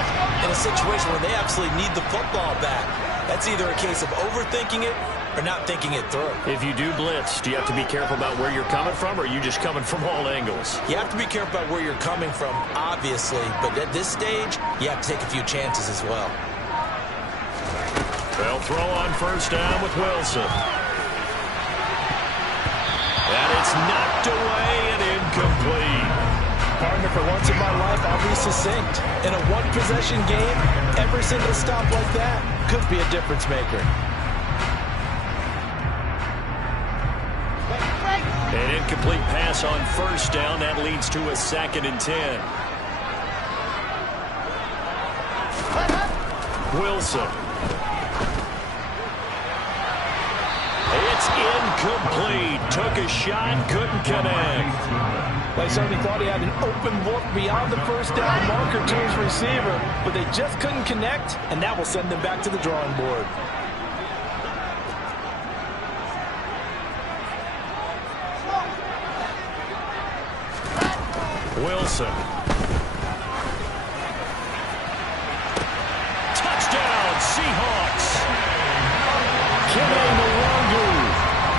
in a situation where they absolutely need the football back. That's either a case of overthinking it or not thinking it through. If you do blitz, do you have to be careful about where you're coming from, or are you just coming from all angles? You have to be careful about where you're coming from, obviously, but at this stage, you have to take a few chances as well. They'll throw on 1st down with Wilson. And it's knocked away and incomplete. Partner, for once in my life, I'll be succinct. In a one-possession game, every single stop like that could be a difference maker. An incomplete pass on 1st down. That leads to a 2nd and 10. Wilson. It's incomplete. Took a shot, couldn't connect. They certainly thought he had an open look beyond the 1st down marker to his receiver, but they just couldn't connect, and that will send them back to the drawing board. Wilson. Touchdown, Seahawks. Kene Nwangu,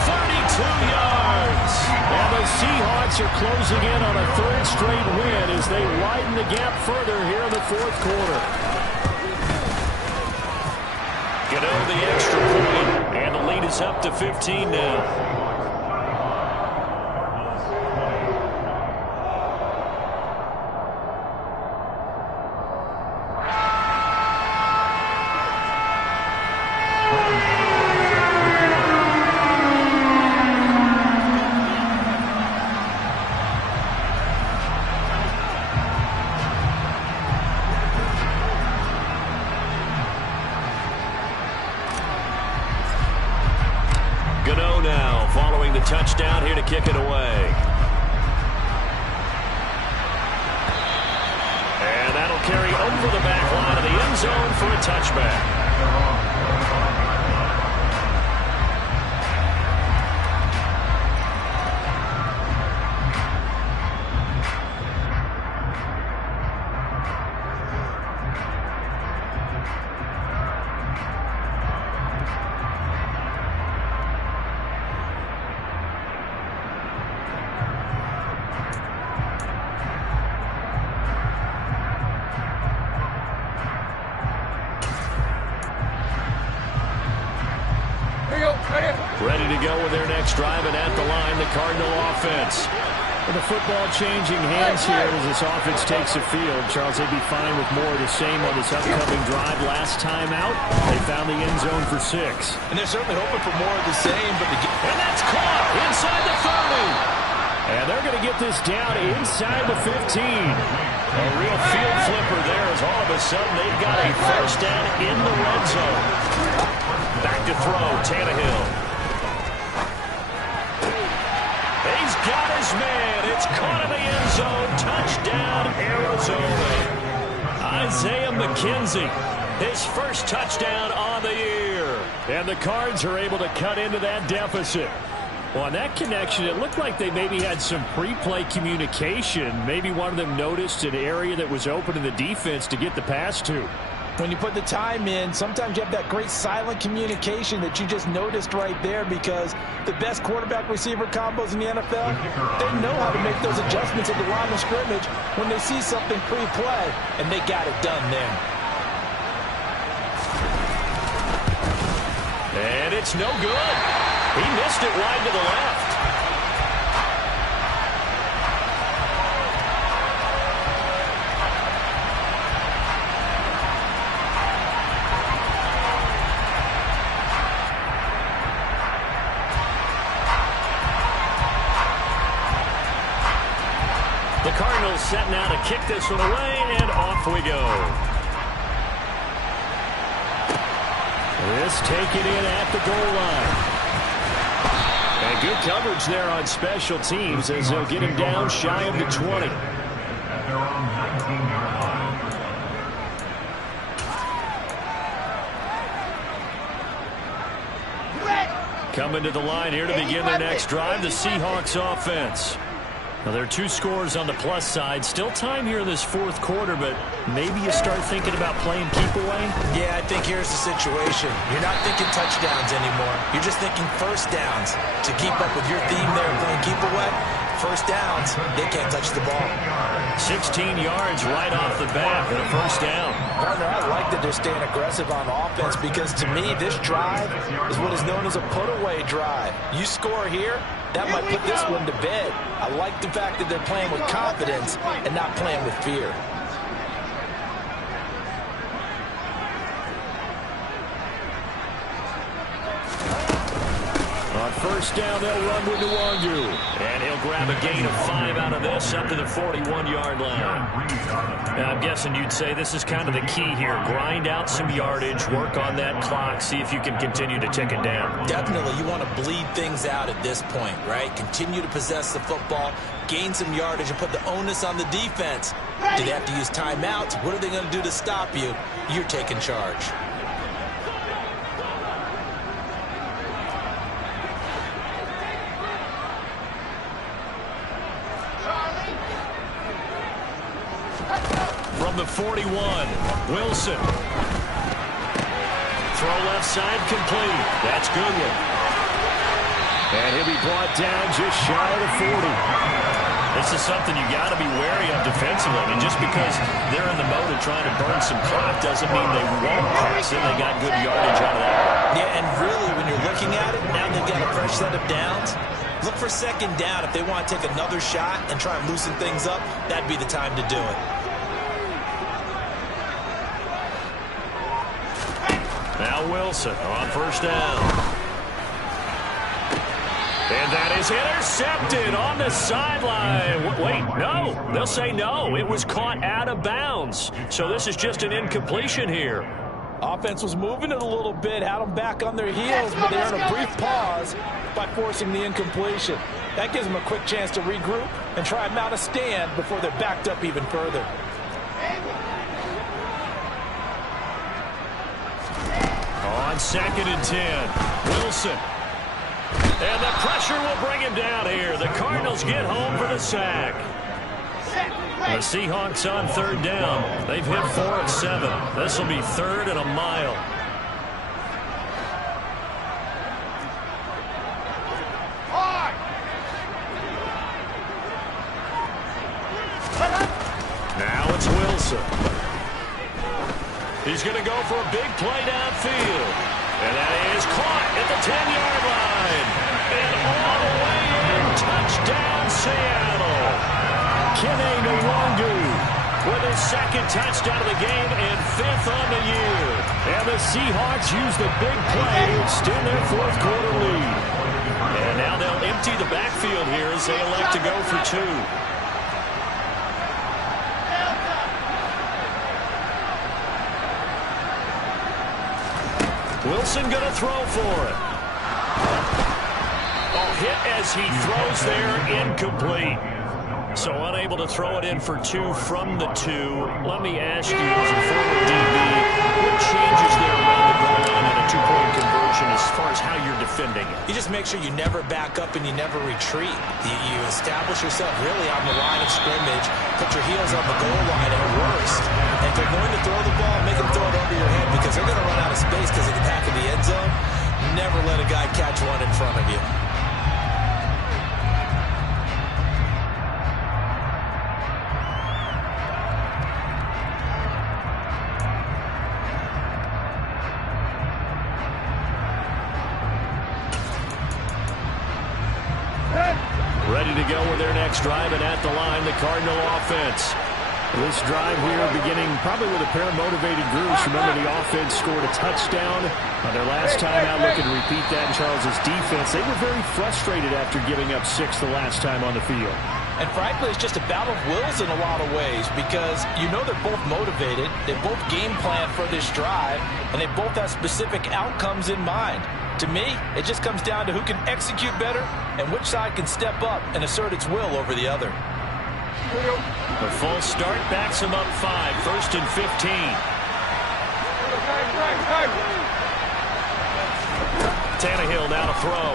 32 yards. and the Seahawks are closing in on a 3rd straight win as they widen the gap further here in the 4th quarter. Gano the extra point, and the lead is up to 15 now. Gano now following the touchdown here to kick it away. And that'll carry over the back line of the end zone for a touchback. Ready to go with their next drive, and at the line, the Cardinal offense. The football changing hands here as this offense takes the field. Charles, they'd be fine with more of the same on this upcoming drive. Last time out, they found the end zone for 6. And they're certainly hoping for more of the same. And that's caught inside the 30. And they're going to get this down inside the 15. A real field flipper there as all of a sudden they've got a first down in the red zone. Back to throw, Tannehill. He's got his man. It's caught in the end zone. Touchdown, Arizona. Isaiah McKenzie, his first touchdown on the year. And the Cards are able to cut into that deficit. Well, on that connection, it looked like they maybe had some pre-play communication. Maybe one of them noticed an area that was open in the defense to get the pass to. When you put the time in, sometimes you have that great silent communication that you just noticed right there, because the best quarterback-receiver combos in the NFL, they know how to make those adjustments at the line of scrimmage when they see something pre-play, and they got it done there. And it's no good. He missed it wide to the left. The Cardinals set now to kick this one away, and off we go. This taken in at the goal line. And good coverage there on special teams as they'll get him down shy of the 20. At their own 19-yard line. Coming to the line here to begin their next drive, the Seahawks offense. Now, there are 2 scores on the plus side. Still time here in this fourth quarter, but maybe you start thinking about playing keep away? Yeah, I think here's the situation. You're not thinking touchdowns anymore. You're just thinking first downs. To keep up with your theme there, playing keep away, first downs, they can't touch the ball. 16 yards right off the bat and a first down. Partner, I like that they're staying aggressive on offense, because to me, this drive is what is known as a put-away drive. You score here, that might put this one to bed. I like the fact that they're playing with confidence and not playing with fear. On first down, they'll run with Nwangu. And he'll grab a gain of 5 out of this up to the 41-yard line. Now, I'm guessing you'd say this is kind of the key here. Grind out some yardage, work on that clock, see if you can continue to tick it down. Definitely, you want to bleed things out at this point, right? Continue to possess the football, gain some yardage, and put the onus on the defense. Do they have to use timeouts? What are they going to do to stop you? You're taking charge. From the 41, Wilson. Throw left side complete. That's Goodwin. And he'll be brought down just shy of the 40. This is something you got to be wary of defensively. I mean, just because they're in the mode of trying to burn some clock doesn't mean they won't pass it. They got good yardage out of that. Yeah, and really, when you're looking at it, now they've got a fresh set of downs. Look for second down. If they want to take another shot and try and loosen things up, that'd be the time to do it. Now Wilson on first down. And that is intercepted on the sideline. Wait, no. They'll say no. It was caught out of bounds. So this is just an incompletion here. Offense was moving it a little bit, had them back on their heels, but they earned a brief pause by forcing the incompletion. That gives them a quick chance to regroup and try and mount a stand before they're backed up even further. On 2nd and 10, Wilson. And the pressure will bring him down here. The Cardinals get home for the sack. The Seahawks on 3rd down. They've hit 4 of 7. This will be 3rd and a mile. Now it's Wilson. He's going to go for a big play downfield. And that is caught at the 10-yard line. And all the way in, touchdown Seattle. Kene Nwangwu with his second touchdown of the game and 5th on the year. And the Seahawks use the big play to extend their fourth quarter lead. And now they'll empty the backfield here as they elect to go for 2. Wilson going to throw for it. Oh, hit as he throws there, incomplete. So unable to throw it in for 2 from the 2. Let me ask you, as a former DB, what changes there around the goal line on a 2-point conversion as far as how you're defending it? You just make sure you never back up and you never retreat. You establish yourself really on the line of scrimmage, put your heels on the goal line at worst. And if they're going to throw the ball, make them throw it over your head because they're going to run out of space because of the back of the end zone. Never let a guy catch one in front of you. Ready to go with their next drive, and at the line, the Cardinal offense. This drive here beginning probably with a pair of motivated groups. Remember, the offense scored a touchdown on their last time out, looking to repeat that in Charles' defense. They were very frustrated after giving up 6 the last time on the field. And frankly, it's just a battle of wills in a lot of ways because you know they're both motivated, they both game plan for this drive, and they both have specific outcomes in mind. To me, it just comes down to who can execute better and which side can step up and assert its will over the other. The full start backs him up 5, 1st and 15. Tannehill now to throw.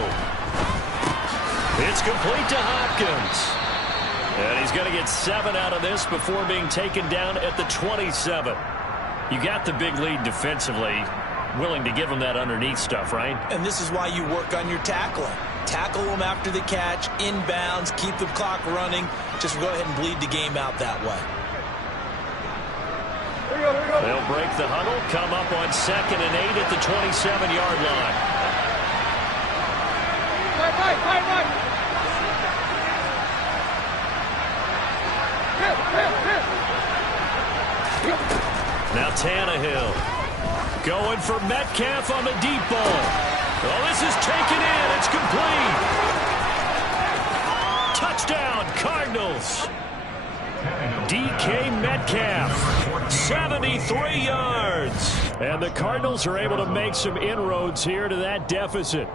It's complete to Hopkins. And he's going to get 7 out of this before being taken down at the 27. You got the big lead defensively. Willing to give them that underneath stuff, right? And this is why you work on your tackling. Tackle them after the catch, inbounds, keep the clock running. Just go ahead and bleed the game out that way. They'll break the huddle, come up on 2nd and 8 at the 27-yard line. Now Tannehill. Going for Metcalf on the deep ball. Oh, this is taken in. It's complete. Touchdown, Cardinals. DK Metcalf, 73 yards. And the Cardinals are able to make some inroads here to that deficit.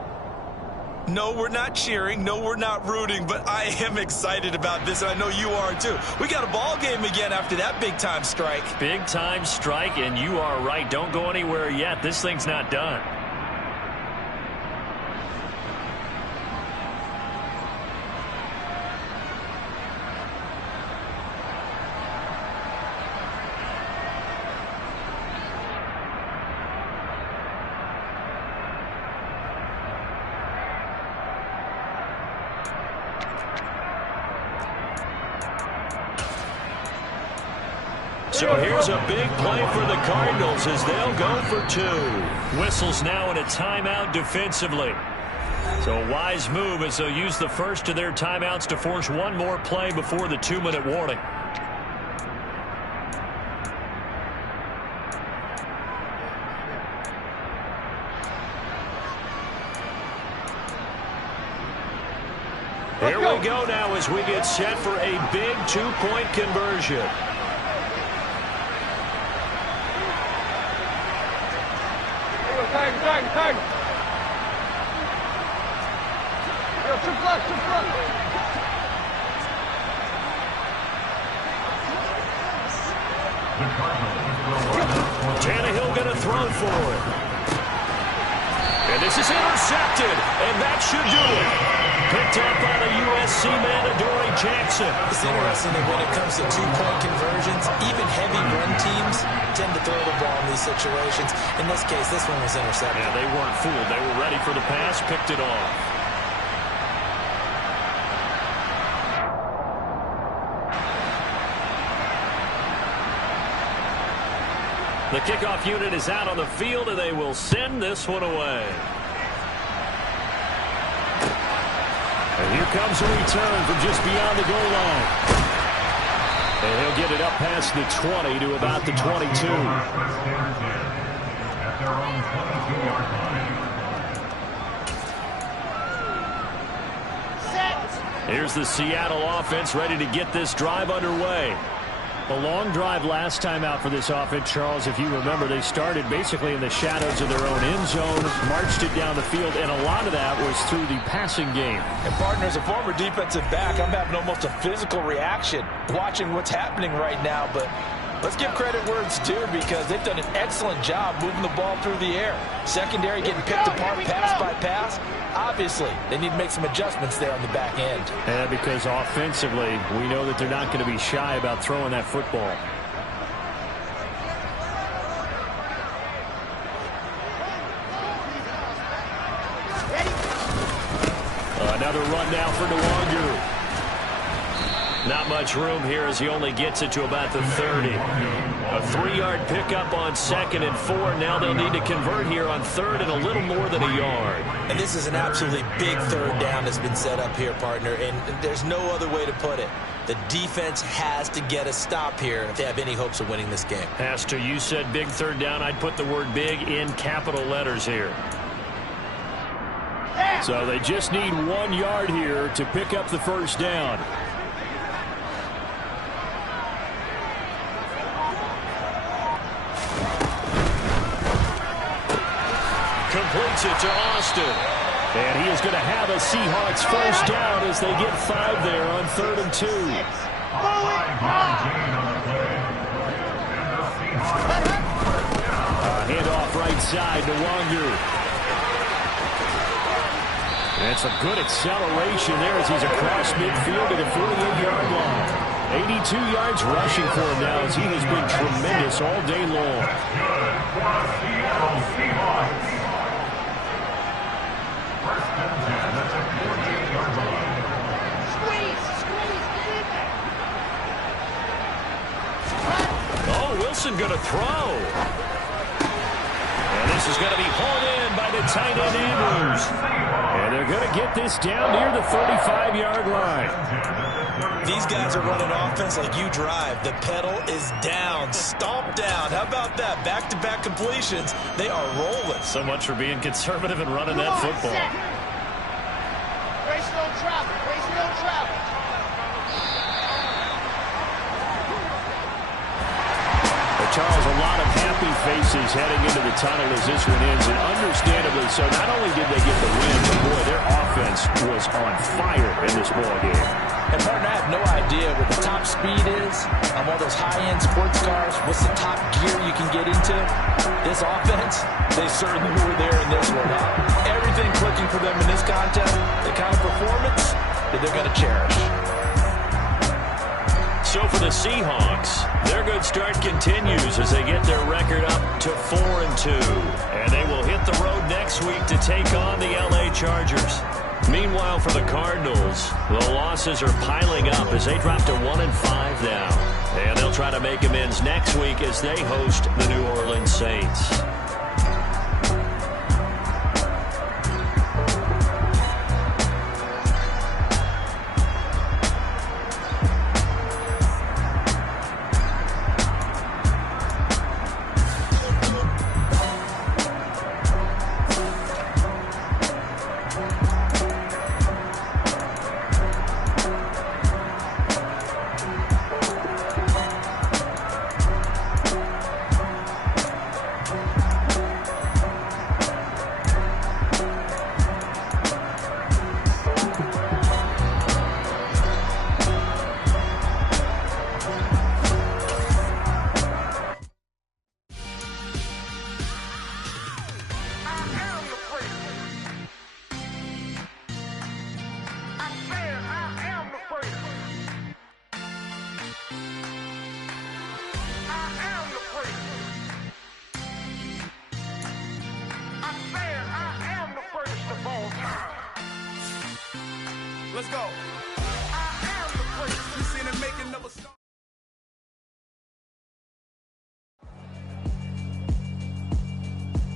No, we're not cheering. No, we're not rooting. But I am excited about this, and I know you are too. We got a ball game again after that big-time strike. Big-time strike, and you are right. Don't go anywhere yet. This thing's not done. So here's a big play for the Cardinals as they'll go for 2. Whistles now in a timeout defensively. So a wise move as they'll use the first of their timeouts to force one more play before the 2-minute warning. Here we go now as we get set for a big 2-point conversion. Tag. Tannehill going to throw for it. And this is intercepted, and that should do it. Picked up by the USC man, Adoree Jackson. It's interesting that when it comes to 2-point conversions, even heavy run teams tend to throw the ball in these situations. In this case, this one was intercepted. Yeah, they weren't fooled. They were ready for the pass, picked it off. The kickoff unit is out on the field, and they will send this one away. And here comes a return from just beyond the goal line. And he'll get it up past the 20 to about the 22. At their own 22-yard line. Here's the Seattle offense ready to get this drive underway. A long drive last time out for this offense, Charles. If you remember, they started basically in the shadows of their own end zone, marched it down the field, and a lot of that was through the passing game. And, partner, as a former defensive back, I'm having almost a physical reaction watching what's happening right now. But let's give credit where it's due, because they've done an excellent job moving the ball through the air. Secondary getting picked apart pass by pass. Obviously, they need to make some adjustments there on the back end. And because offensively, we know that they're not going to be shy about throwing that football. Another run now for DeWanger. Not much room here as he only gets it to about the 30. A 3-yard pickup on 2nd and 4. Now they'll need to convert here on 3rd and a little more than a yard. And this is an absolutely big 3rd down that's been set up here, partner, and there's no other way to put it. The defense has to get a stop here if they have any hopes of winning this game. Pastor, you said big 3rd down. I'd put the word big in capital letters here. So they just need 1 yard here to pick up the first down. Completes it to Austin. And he is going to have a Seahawks first down as they get 5 there on 3rd and 2. Handoff right side to Wanger. That's a good acceleration there as he's across midfield to the 48-yard line. 82 yards rushing for him now as he has been tremendous all day long. Oh, Wilson going to throw. And this is going to be hauled in by the tight end Andrews. And they're going to get this down near the 35-yard line. These guys are running offense like you drive. The pedal is down, stomp down. How about that? Back-to-back completions. They are rolling. So much for being conservative and running that football. Race no travel. Race no travel. Charles, a lot of happy faces heading into the tunnel as this one ends, and understandably so. Not only did they get the win, but boy, their offense was on fire in this ball game. And partner, I have no idea what the top speed is on all those high-end sports cars. What's the top gear you can get into? This offense, they certainly were there in this one. Everything clicking for them in this contest, the kind of performance that they're going to cherish. So for the Seahawks, their good start continues as they get their record up to 4-2. And they will hit the road next week to take on the LA Chargers. Meanwhile, for the Cardinals, the losses are piling up as they drop to 1-5 now. And they'll try to make amends next week as they host the New Orleans Saints. Let's go. I am the first. You seen him making number stop.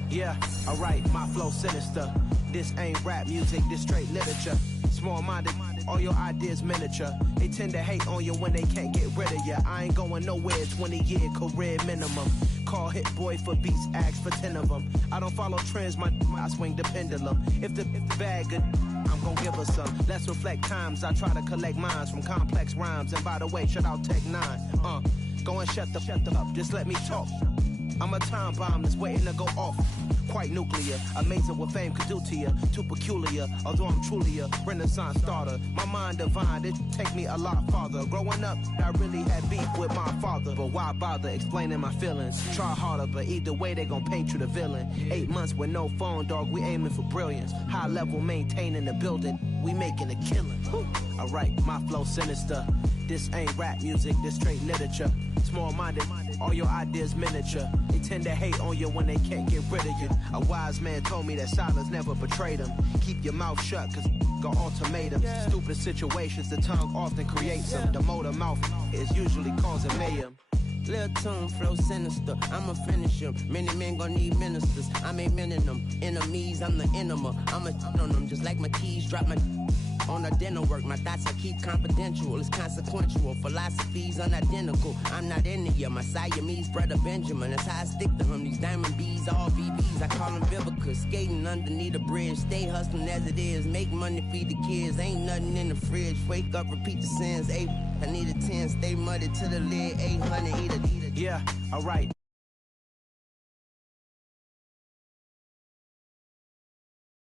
Yeah, alright, my flow sinister. This ain't rap music, this straight literature. Small-minded, all your ideas miniature. They tend to hate on you when they can't get rid of you. I ain't going nowhere, 20-year career minimum. Call Hit Boy for beats, ask for 10 of them. I don't follow trends, I swing the pendulum. If the bag good, I'm gon' give her some. Let's reflect times, I try to collect minds from complex rhymes. And by the way, shout out Tech 9. Go and shut the up, just let me talk. I'm a time bomb that's waiting to go off. Quite nuclear, amazing what fame could do to you. Too peculiar, although I'm truly a renaissance starter. My mind divine, it take me a lot farther. Growing up, I really had beef with my father. But why bother explaining my feelings? Try harder, but either way they gon' paint you the villain. 8 months with no phone, dog, we aiming for brilliance. High level maintaining the building, we making a killing. Alright, my flow sinister. This ain't rap music, this straight literature. Small-minded, all your ideas miniature. They tend to hate on you when they can't get rid of you. A wise man told me that silence never betrayed him. Keep your mouth shut, cause got ultimatums. Stupid situations, the tongue often creates them. The motor mouth is usually causing mayhem. Lil' tune, flow sinister, I'ma finish him. Many men gon' need ministers, I'm aiming them. Enemies, I'm the enema, I'ma on them. Just like my keys, drop my on a dinner work. My thoughts I keep confidential, it's consequential. Philosophies unidentical, I'm not into you. My Siamese brother Benjamin, that's how I stick to him. These diamond bees, all BBs, I call them Vivica. Skating underneath a bridge, stay hustling as it is. Make money, feed the kids, ain't nothing in the fridge. Wake up, repeat the sins, I need a 10, stay muddy to the lid, 800, eat a. Yeah, alright,